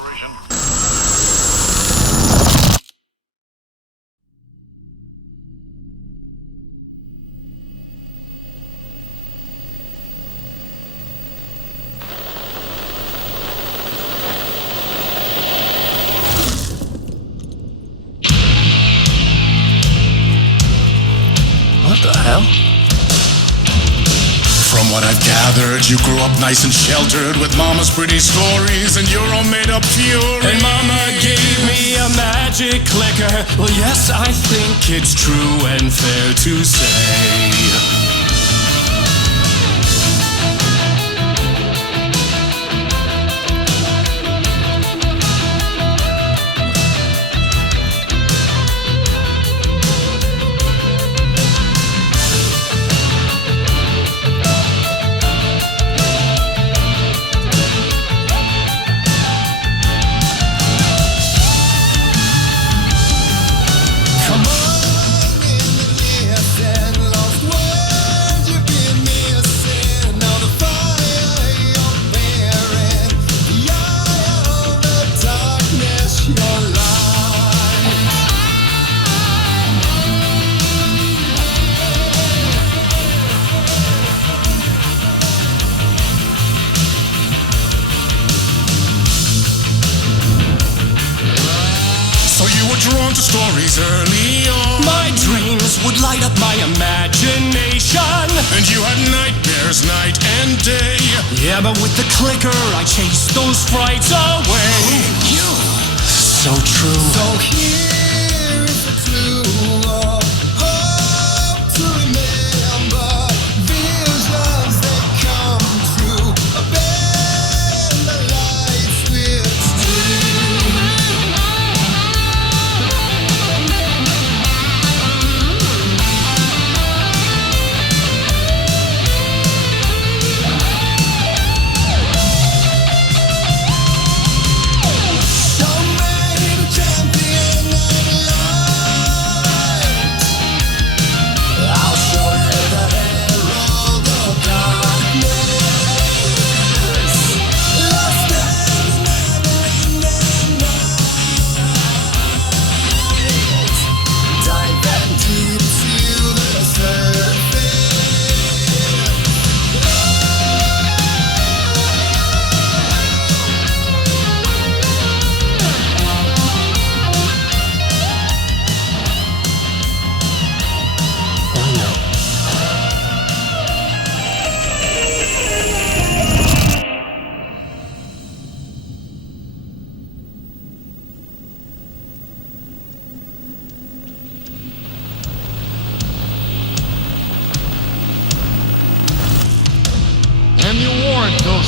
What the hell? From what I've gathered, you grew up nice and sheltered with mama's pretty stories and your own made-up fury. And mama gave me a magic clicker. Well, yes, I think it's true and fair to say. Drawn to stories early on. My dreams would light up my imagination. And you had nightmares night and day. Yeah, but with the clicker I chased those frights away. You. So true. So here is the clue of hope to remember. Visions that come true. Bend the light switch to. Champion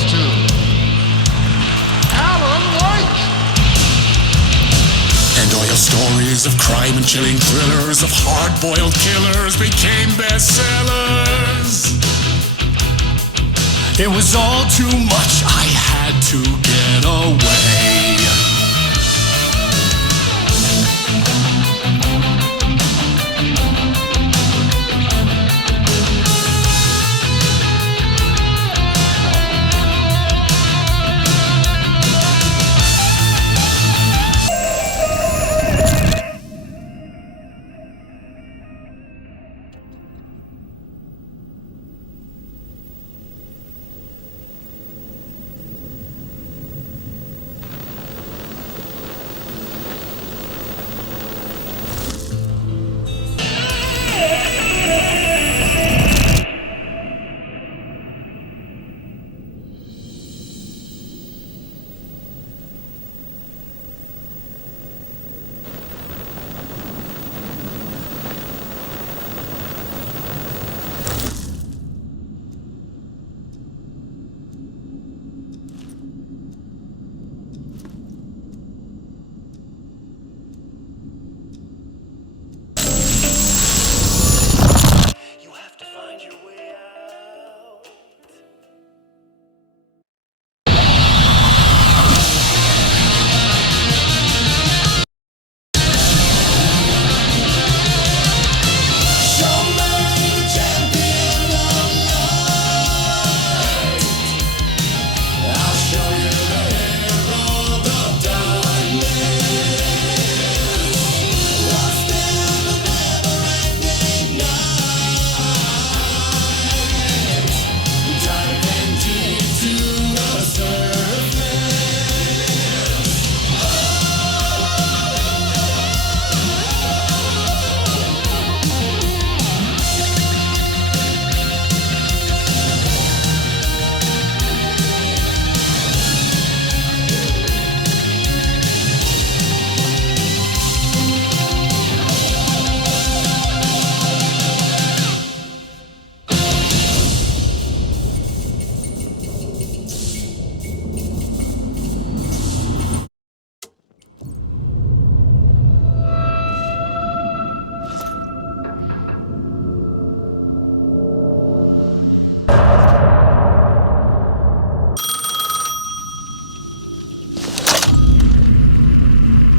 to. Alan Wake! And all your stories of crime and chilling thrillers of hard-boiled killers became bestsellers. It was all too much, I had to get away.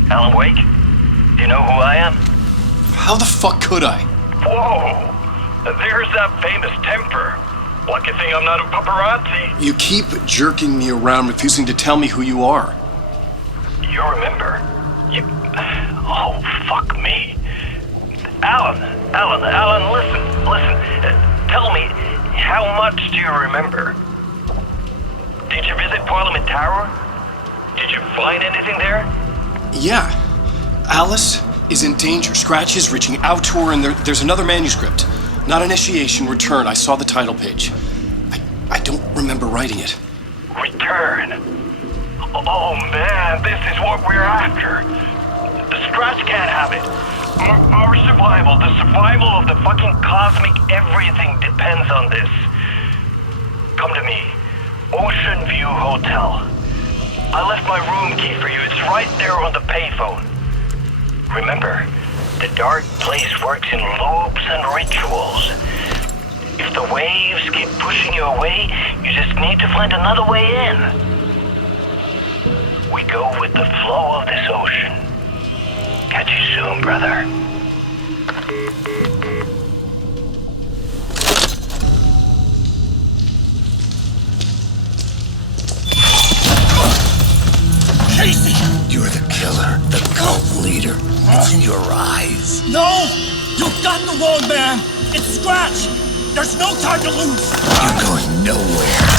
Alan Wake? Do you know who I am? How the fuck could I? Whoa! There's that famous temper. Lucky thing I'm not a paparazzi. You keep jerking me around, refusing to tell me who you are. You remember? Oh, fuck me. Alan, listen. Tell me, how much do you remember? Did you visit Parliament Tower? Did you find anything there? Yeah. Alice is in danger. Scratch is reaching out to her, and there's another manuscript. Not initiation, return. I saw the title page. I don't remember writing it. Return? Oh man, this is what we're after. The Scratch can't have it. Our survival, the survival of the fucking cosmic everything depends on this. Come to me. Ocean View Hotel. I left my room key for you. It's right there on the payphone. Remember, the dark place works in loops and rituals. If the waves keep pushing you away, you just need to find another way in. We go with the flow of this ocean. Catch you soon, brother. Casey! You're the killer, the cult leader. It's in your eyes. No! You've got the wrong man! It's Scratch! There's no time to lose! You're going nowhere.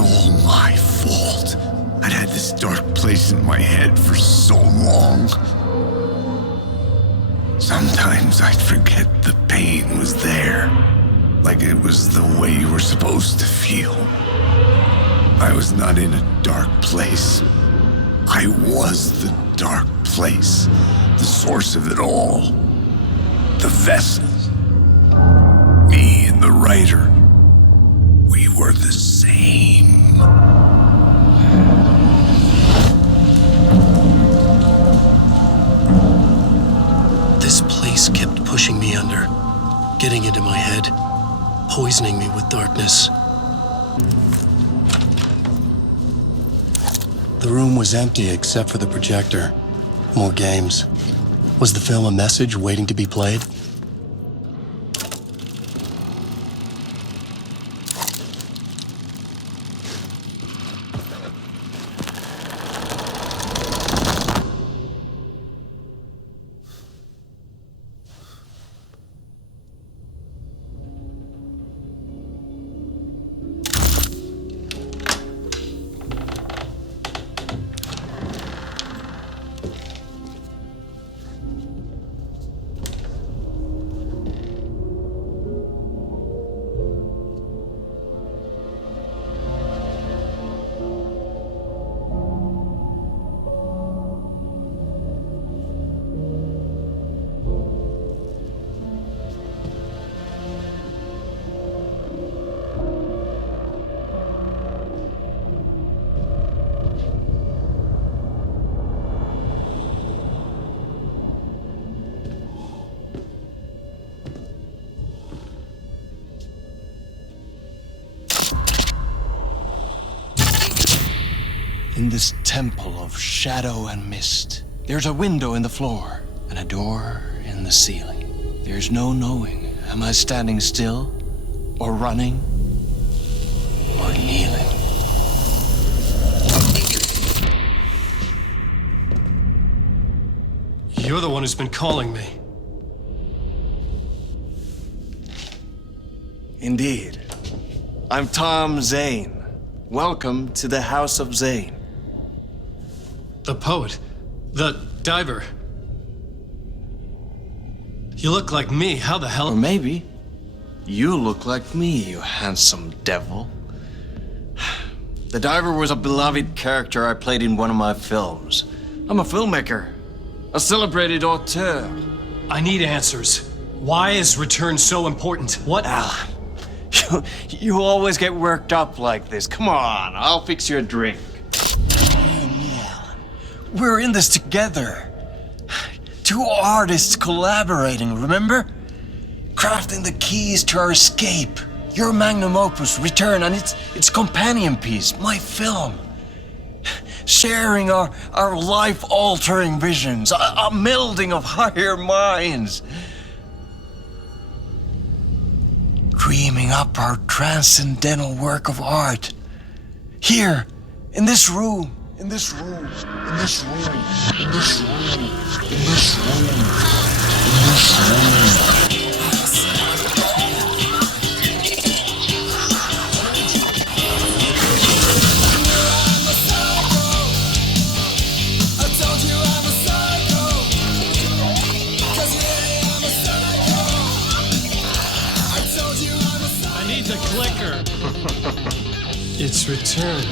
all my fault. I'd had this dark place in my head for so long. Sometimes I'd forget the pain was there, like it was the way you were supposed to feel. I was not in a dark place. I was the dark place, the source of it all, the vessel. Me and the writer, we were the same. This place kept pushing me under, getting into my head, poisoning me with darkness. The room was empty except for the projector. More games. Was the film a message waiting to be played? In this temple of shadow and mist, there's a window in the floor and a door in the ceiling. There's no knowing, am I standing still, or running, or kneeling? You're the one who's been calling me. Indeed. I'm Tom Zane. Welcome to the House of Zane. The poet. The diver. You look like me. How the hell? Or maybe you look like me, you handsome devil. The diver was a beloved character I played in one of my films. I'm a filmmaker, a celebrated auteur. I need answers. Why is Return so important? What? Alan, you always get worked up like this. Come on, I'll fix you a drink. We're in this together. Two artists collaborating, remember? Crafting the keys to our escape. Your magnum opus, Return, and its companion piece, my film. Sharing our life-altering visions, a melding of higher minds. Dreaming up our transcendental work of art. Here, in this room. In this room, in this room, in this room, in this room, in this room. I need the clicker. It's Return,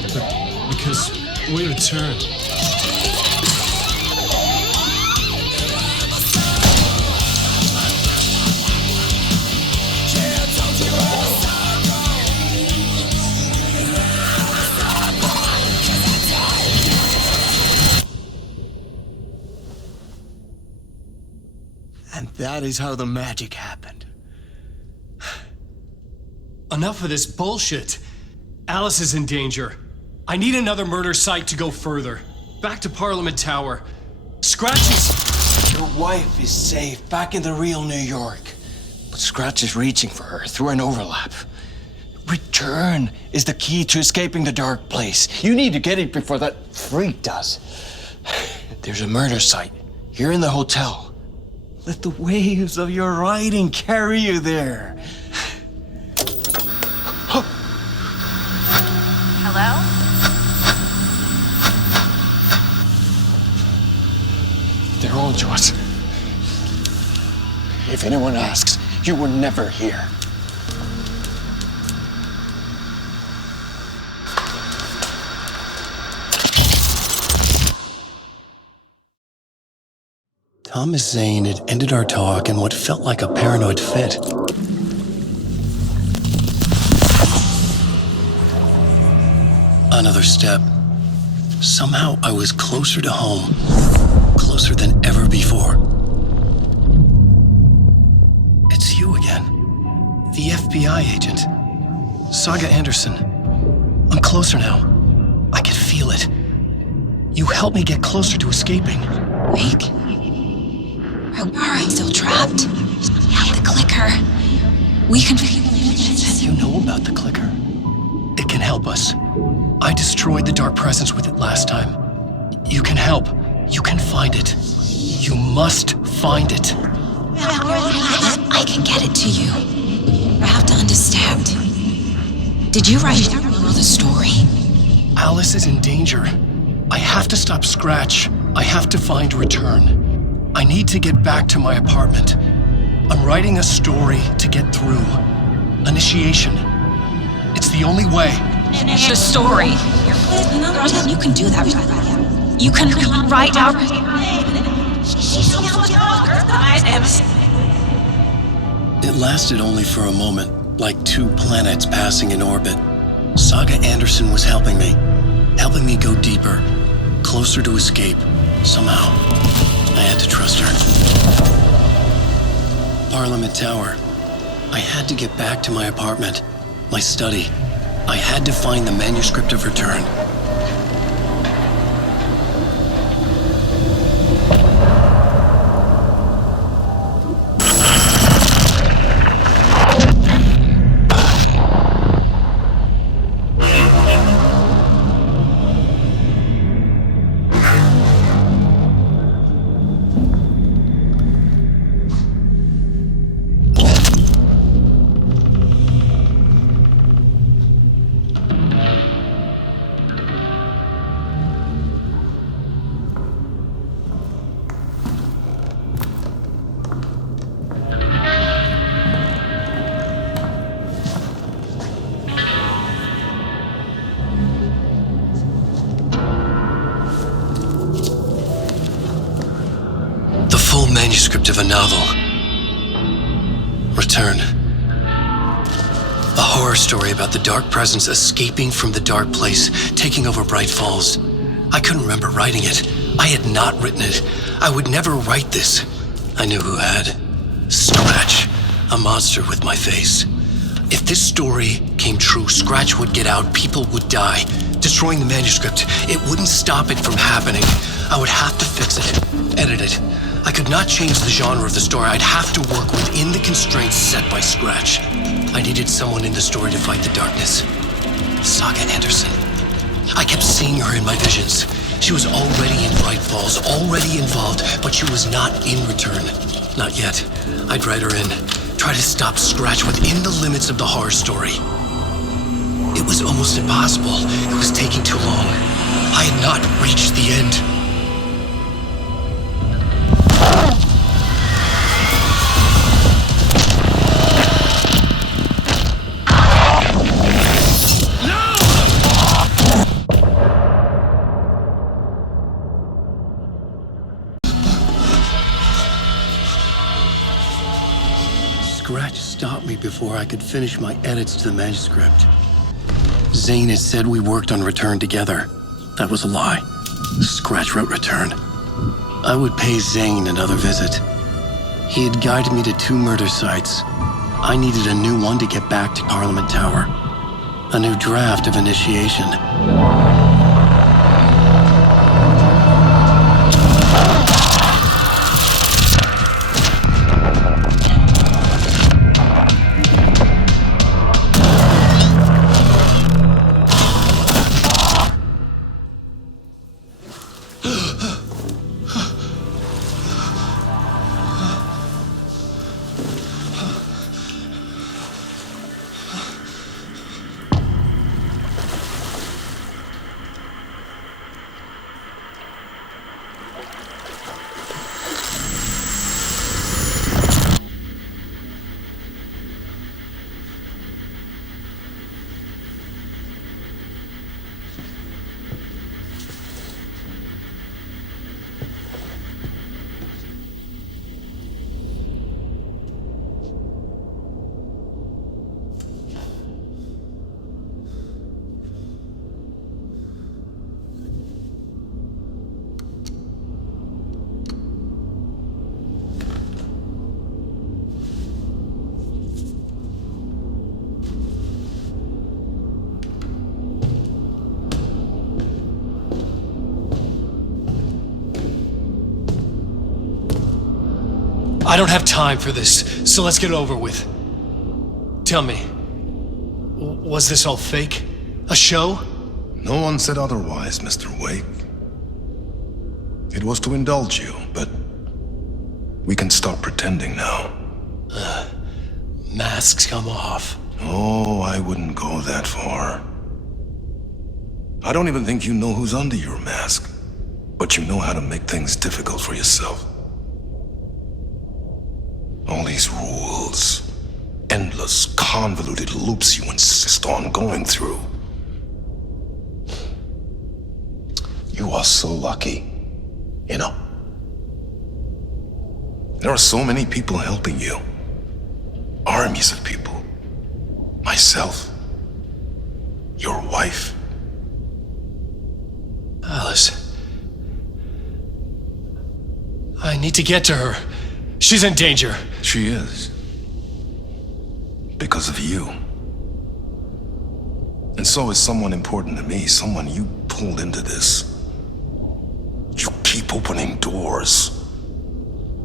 because we return. And that is how the magic happened. Enough of this bullshit. Alice is in danger. I need another murder site to go further. Back to Parliament Tower. Scratch is... Your wife is safe, back in the real New York. But Scratch is reaching for her through an overlap. Return is the key to escaping the dark place. You need to get it before that freak does. There's a murder site here in the hotel. Let the waves of your writing carry you there. Hello? belong to us. If anyone asks, you were never here. Thomas Zane had ended our talk in what felt like a paranoid fit. Another step. Somehow I was closer to home, closer than ever before. It's you again, the FBI agent, Saga Anderson. I'm closer now. I can feel it. You helped me get closer to escaping. Wake? Are I still trapped? Yeah, the clicker. We can... You know about the clicker. It can help us. I destroyed the dark presence with it last time. You can help. You can find it. You must find it. I can get it to you. You have to understand. Did you write the story? Alice is in danger. I have to stop Scratch. I have to find Return. I need to get back to my apartment. I'm writing a story to get through. Initiation. It's the only way. The story. You can do that. You can write out... It lasted only for a moment, like two planets passing in orbit. Saga Anderson was helping me go deeper, closer to escape, somehow. I had to trust her. Parliament Tower. I had to get back to my apartment, my study. I had to find the manuscript of Return. Manuscript of a novel. Return. A horror story about the dark presence escaping from the dark place, taking over Bright Falls. I couldn't remember writing it. I had not written it. I would never write this. I knew who had. Scratch. A monster with my face. If this story came true, Scratch would get out, people would die. Destroying the manuscript, it wouldn't stop it from happening. I would have to fix it, edit it. I could not change the genre of the story. I'd have to work within the constraints set by Scratch. I needed someone in the story to fight the darkness. Saga Anderson. I kept seeing her in my visions. She was already in Bright Falls, already involved, but she was not in Return. Not yet. I'd write her in. Try to stop Scratch within the limits of the horror story. It was almost impossible. It was taking too long. I had not reached the end. Scratch stopped me before I could finish my edits to the manuscript. Zane had said we worked on Return together. That was a lie. Scratch wrote Return. I would pay Zane another visit. He had guided me to 2 murder sites. I needed a new one to get back to Parliament Tower. A new draft of Initiation. I don't have time for this, so let's get it over with. Tell me, was this all fake? A show? No one said otherwise, Mr. Wake. It was to indulge you, but we can stop pretending now. Masks come off. Oh, I wouldn't go that far. I don't even think you know who's under your mask, but you know how to make things difficult for yourself. All these rules, endless, convoluted loops you insist on going through. You are so lucky, you know. There are so many people helping you. Armies of people. Myself. Your wife. Alice. I need to get to her. She's in danger. She is. Because of you. And so is someone important to me, someone you pulled into this. You keep opening doors,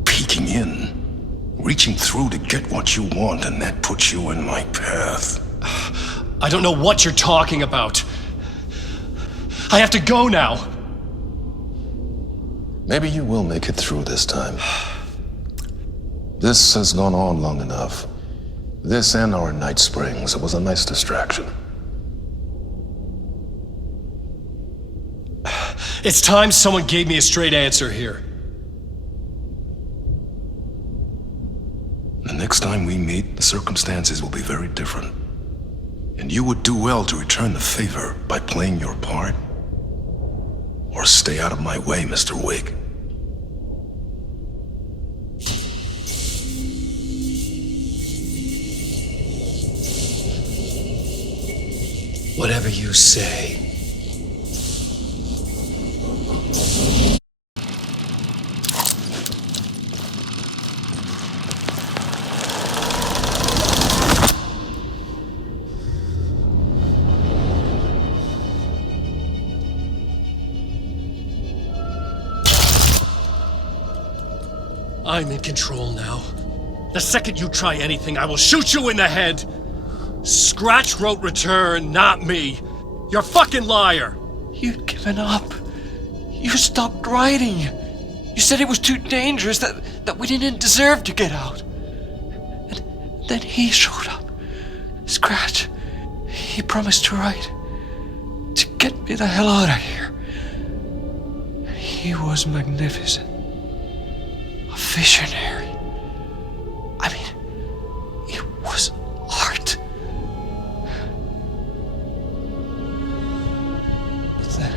peeking in, reaching through to get what you want, and that puts you in my path. I don't know what you're talking about. I have to go now. Maybe you will make it through this time. This has gone on long enough. This and our night springs. It was a nice distraction. It's time someone gave me a straight answer here. The next time we meet, the circumstances will be very different. And you would do well to return the favor by playing your part. Or stay out of my way, Mr. Wake. Whatever you say. I'm in control now. The second you try anything, I will shoot you in the head. Scratch wrote return, not me. You're a fucking liar. You'd given up. You stopped writing. You said it was too dangerous, that we didn't deserve to get out. And then he showed up. Scratch. He promised to write. To get me the hell out of here. He was magnificent. A visionary. I mean, it was art. But then,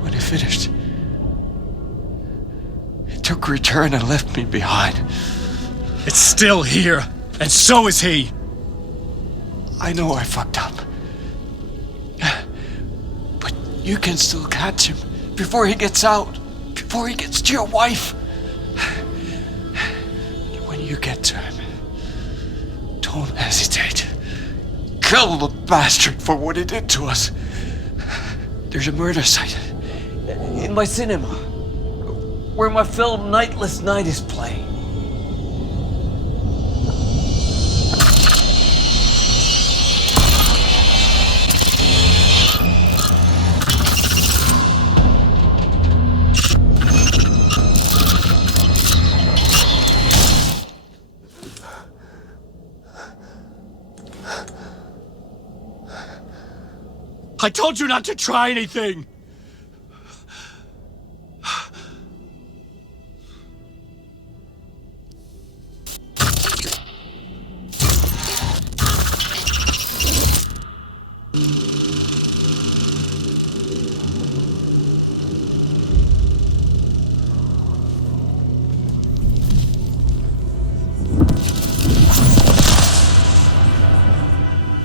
when it finished, it took a return and left me behind. It's still here, and so is he. I know I fucked up. But you can still catch him before he gets out, before he gets to your wife. And when you get to him, don't hesitate. Kill the bastard for what he did to us. There's a murder site in my cinema where my film Nightless Night is playing. I told you not to try anything!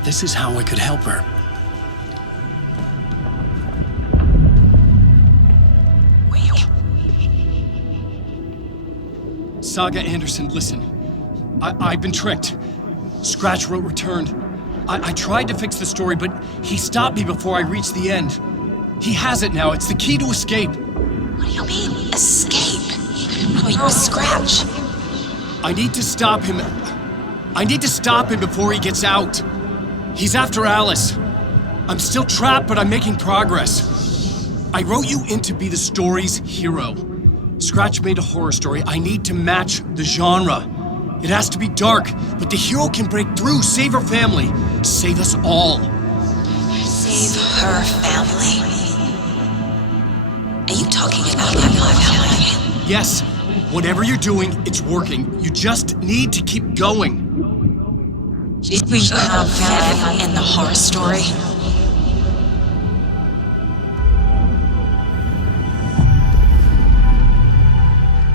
This is how I could help her. Saga Anderson, listen. I've been tricked. Scratch wrote returned. I tried to fix the story, but he stopped me before I reached the end. He has it now. It's the key to escape. What do you mean, escape? Oh, you're a Scratch. I need to stop him. I need to stop him before he gets out. He's after Alice. I'm still trapped, but I'm making progress. I wrote you in to be the story's hero. Scratch made a horror story. I need to match the genre. It has to be dark, but the hero can break through, save her family, save us all. Save her family? Are you talking about my family? Yes, whatever you're doing, it's working. You just need to keep going. We have family in the horror story.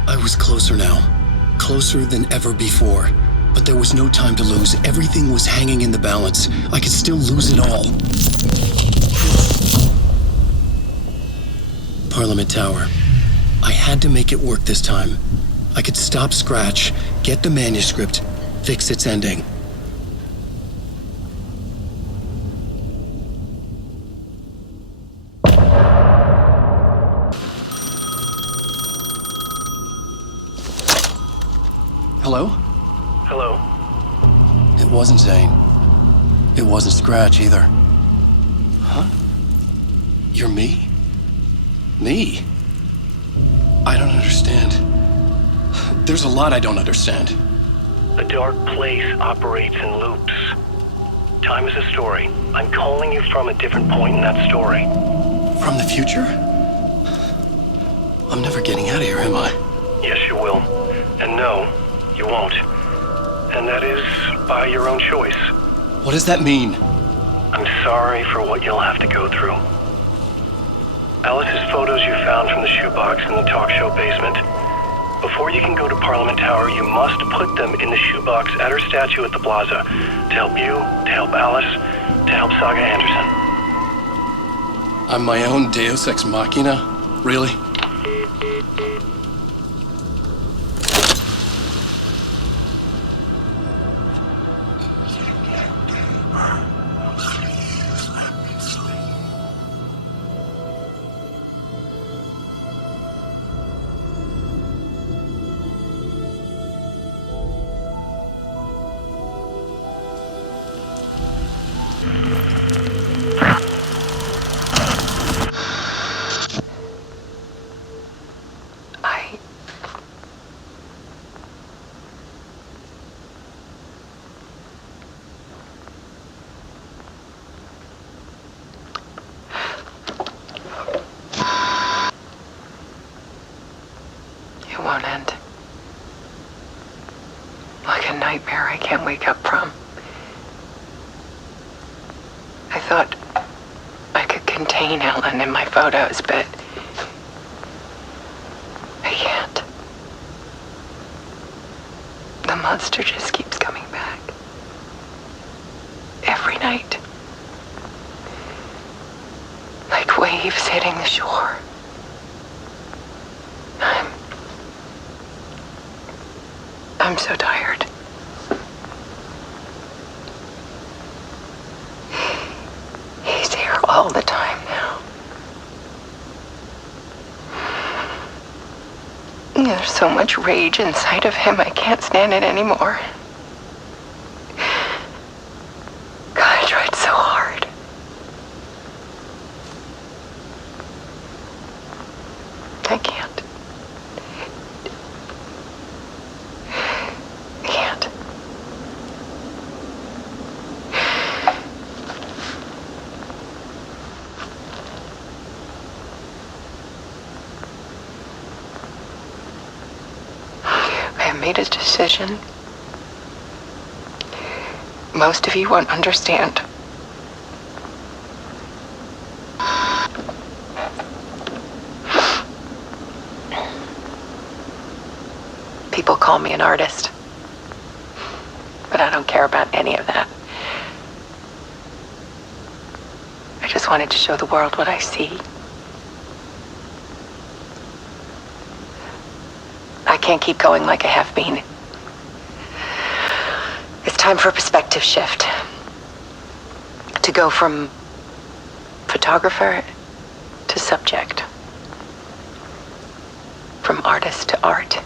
I was closer now. Closer than ever before. But there was no time to lose. Everything was hanging in the balance. I could still lose it all. Parliament Tower. I had to make it work this time. I could stop Scratch, get the manuscript, fix its ending. Hello? Hello? It wasn't Zane. It wasn't Scratch either. Huh? You're me? Me? I don't understand. There's a lot I don't understand. The dark place operates in loops. Time is a story. I'm calling you from a different point in that story. From the future? I'm never getting out of here, am I? Yes, you will. And no, you won't. And that is by your own choice. What does that mean? I'm sorry for what you'll have to go through. Alice's photos you found from the shoebox in the talk show basement. Before you can go to Parliament Tower, you must put them in the shoebox at her statue at the plaza. To help you, to help Alice, to help Saga Anderson. I'm my own Deus Ex Machina? Really? It won't end. Like a nightmare I can't wake up from. I thought I could contain Ellen in my photos, but I can't. The monster just keeps coming back. Every night. Like waves hitting the shore. I'm so tired. He's here all the time now. There's so much rage inside of him, I can't stand it anymore. God, I tried so hard. I can't. Made a decision. Most of you won't understand. People call me an artist, but I don't care about any of that. I just wanted to show the world what I see. I can't keep going like I have been. It's time for a perspective shift. To go from photographer to subject. from artist to art.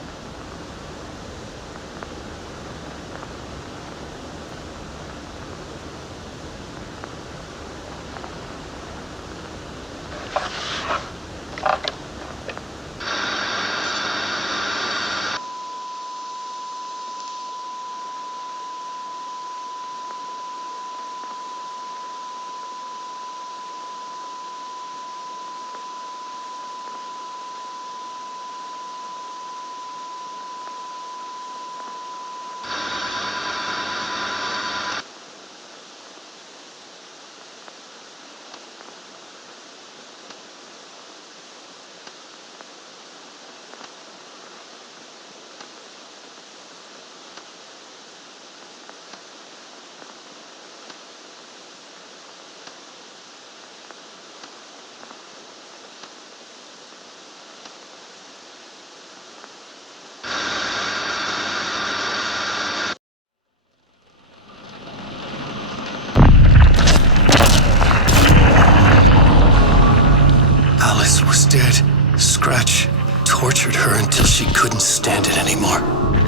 Alice was dead. Scratch tortured her until she couldn't stand it anymore.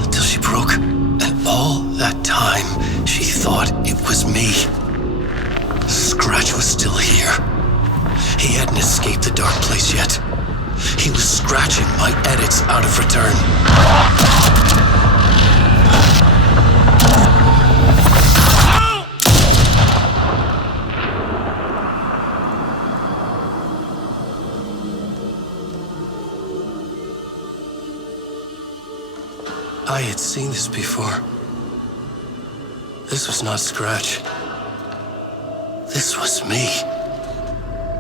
Until she broke. And all that time, she thought it was me. Scratch was still here. He hadn't escaped the dark place yet. He was scratching my edits out of return. I had seen this before. This was not Scratch. This was me.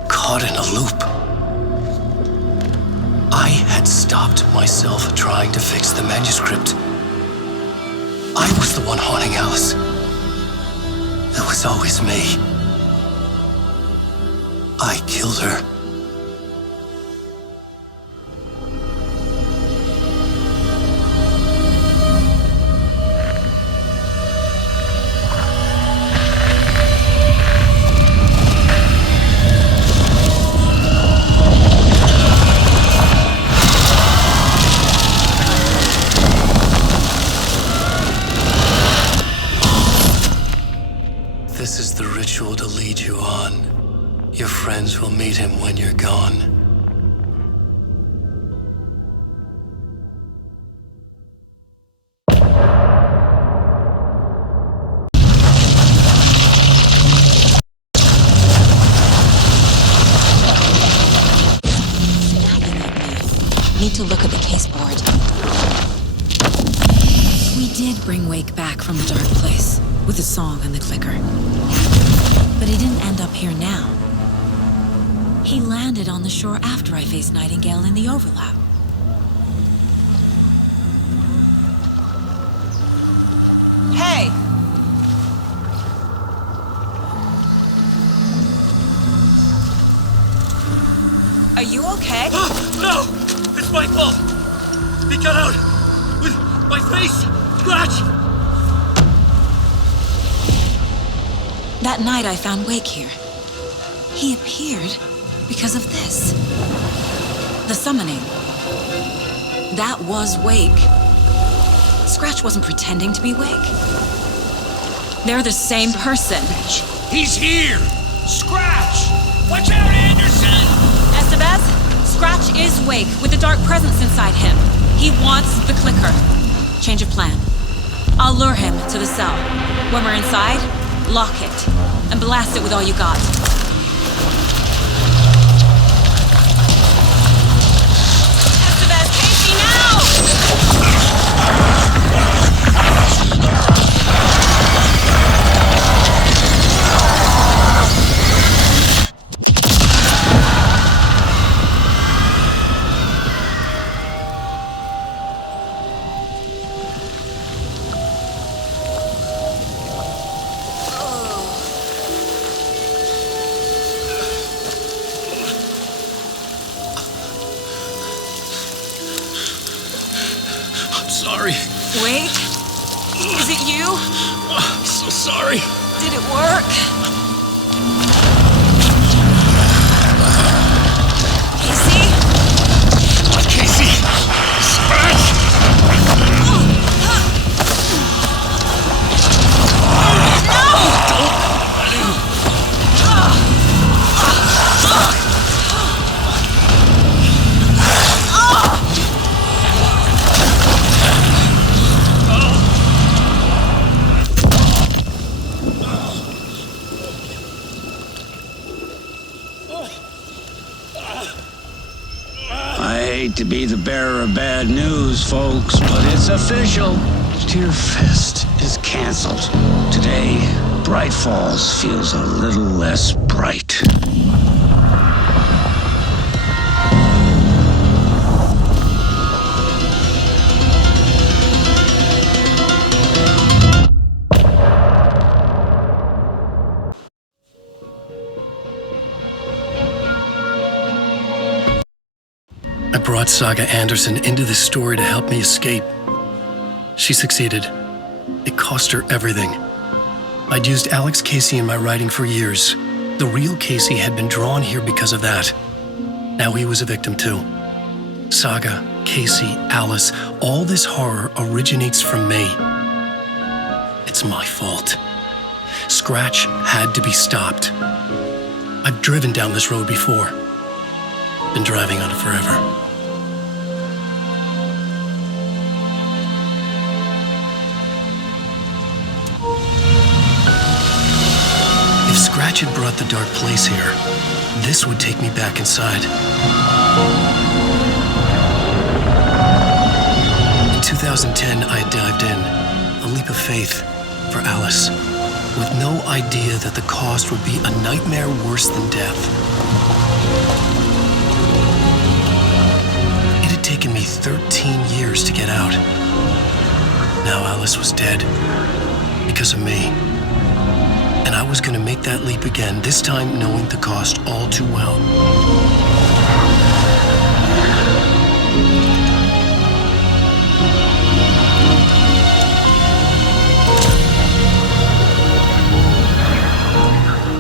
Caught in a loop. I had stopped myself trying to fix the manuscript. I was the one haunting Alice. It was always me. I killed her. This is the ritual to lead you on. Your friends will meet him when you're gone. Need to look at the case board. We did bring Wake back from the dark place with the song and the clicker. But he didn't end up here now. He landed on the shore after I faced Nightingale in the overlap. Hey! Are you okay? No! It's my fault! He got out! With my face! Scratch! That night I found Wake here. He appeared because of this. The summoning. That was Wake. Scratch wasn't pretending to be Wake. They're the same person. He's here! Scratch! Watch out, Anderson! Estevez, Scratch is Wake with the dark presence inside him. He wants the clicker. Change of plan. I'll lure him to the cell. When we're inside, lock it and blast it with all you got. Estevez, Casey, now! Sorry. Wait, is it you? I'm so sorry. Did it work? Casey? Casey! hate to be the bearer of bad news, folks, but it's official. Tear Fest is canceled. Today, Bright Falls feels a little less bright. I brought Saga Anderson into this story to help me escape. She succeeded. It cost her everything. I'd used Alex Casey in my writing for years. The real Casey had been drawn here because of that. Now he was a victim too. Saga, Casey, Alice, all this horror originates from me. It's my fault. Scratch had to be stopped. I've driven down this road before. Been driving on it forever. If Scratch had brought the dark place here, this would take me back inside. In 2010, I dived in, a leap of faith for Alice, with no idea that the cost would be a nightmare worse than death. It had taken me 13 years to get out. Now Alice was dead, because of me. And I was gonna make that leap again, this time knowing the cost all too well.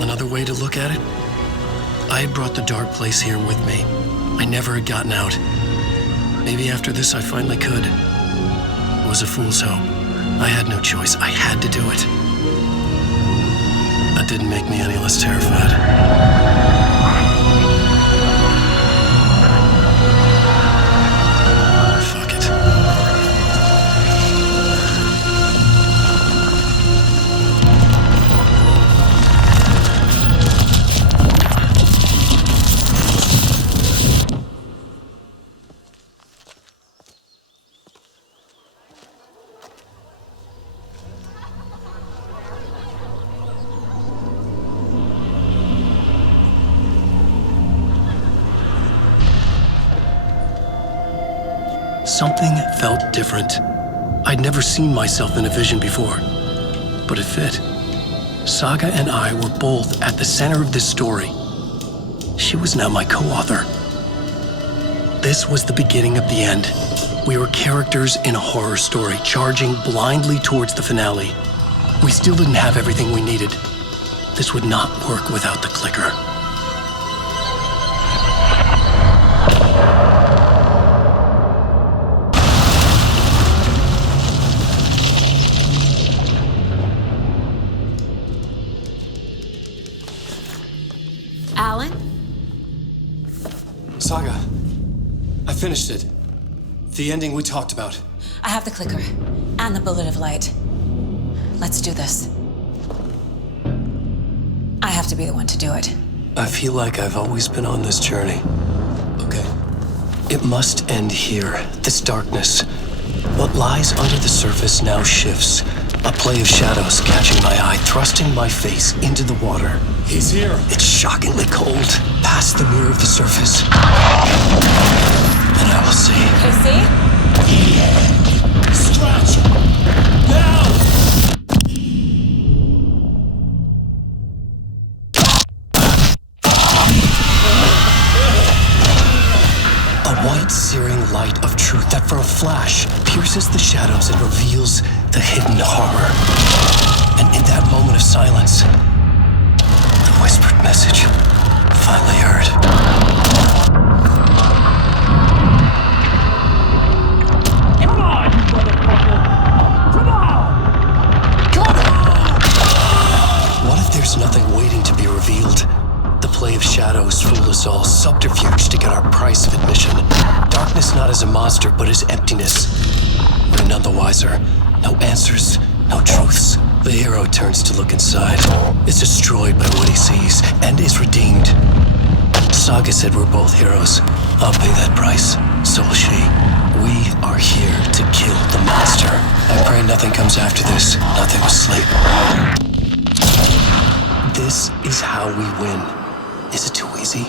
Another way to look at it, I had brought the dark place here with me. I never had gotten out. Maybe after this I finally could. It was a fool's hope. I had no choice. I had to do it. That didn't make me any less terrified. Fuck it. Something felt different. I'd never seen myself in a vision before, but it fit. Saga and I were both at the center of this story. She was now my co-author. This was the beginning of the end. We were characters in a horror story, charging blindly towards the finale. We still didn't have everything we needed. This would not work without the clicker. Alan? Saga, I finished it. The ending we talked about. I have the clicker and the bullet of light. Let's do this. I have to be the one to do it. I feel like I've always been on this journey. Okay. It must end here, this darkness. What lies under the surface now shifts. A play of shadows catching my eye, thrusting my face into the water. He's here. It's shockingly cold, past the mirror of the surface. And I will see. Casey? Scratch! Now! A white, searing light of truth that for a flash pierces the shadows and reveals the hidden horror. And in that moment of silence, the whispered message finally heard. Come on, you motherfucker! Come on! Come on! What if there's nothing waiting to be revealed? The play of shadows fool us all, subterfuge to get our price of admission. Darkness not as a monster, but as emptiness. We're none the wiser. No answers, no truths. The hero turns to look inside, is destroyed by what he sees, and is redeemed. Saga said we're both heroes. I'll pay that price. So nothing comes after this, nothing but sleep. This is how we win. Is it too easy?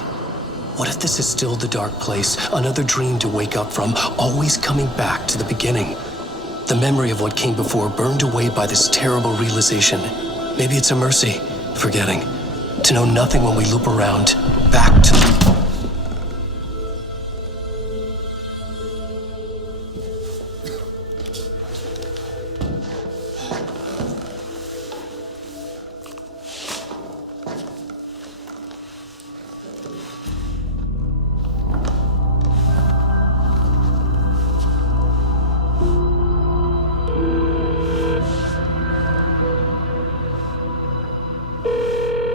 What if this is still the dark place, another dream to wake up from, always coming back to the beginning? The memory of what came before burned away by this terrible realization. Maybe it's a mercy, forgetting. To know nothing when we loop around, back to the...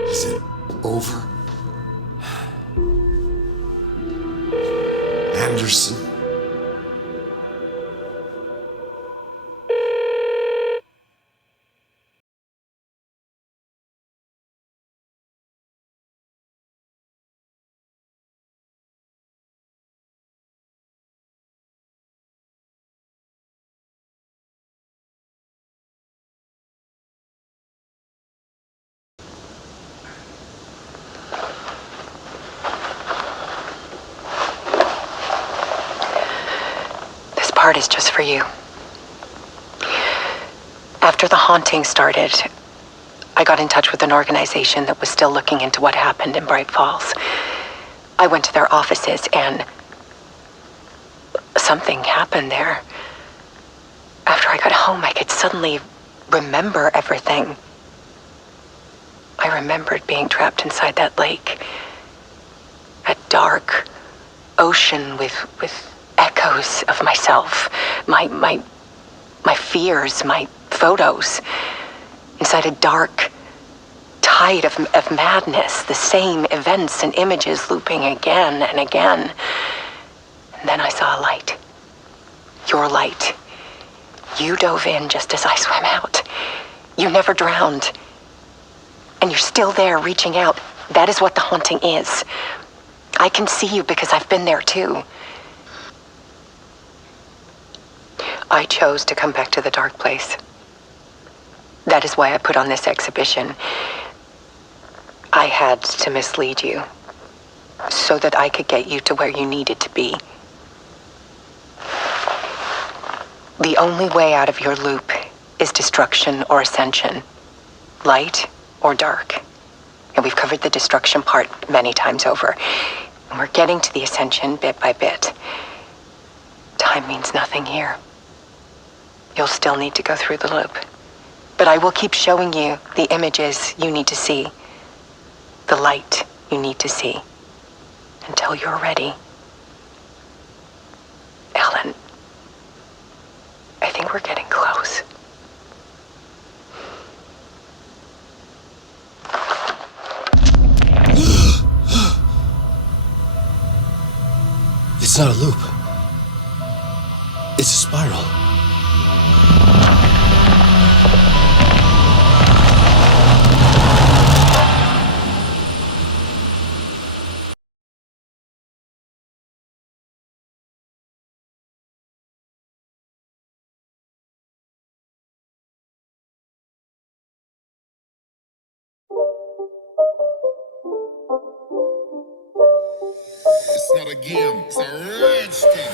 Is it over? Anderson? This part is just for you. After the haunting started, I got in touch with an organization that was still looking into what happened in Bright Falls. I went to their offices and something happened there. After I got home, I could suddenly remember everything. I remembered being trapped inside that lake. A dark ocean with echoes of myself, my fears, my photos. Inside a dark tide of madness, the same events and images looping again and again. And then I saw a light. Your light. You dove in just as I swam out. You never drowned. And you're still there reaching out. That is what the haunting is. I can see you because I've been there too. I chose to come back to the dark place. That is why I put on this exhibition. I had to mislead you so that I could get you to where you needed to be. The only way out of your loop is destruction or ascension, light or dark. And we've covered the destruction part many times over. And we're getting to the ascension bit by bit. Time means nothing here. You'll still need to go through the loop. But I will keep showing you the images you need to see, the light you need to see, until you're ready. Ellen, I think we're getting close. It's not a loop. It's a spiral. It's not a game, it's a rich thing.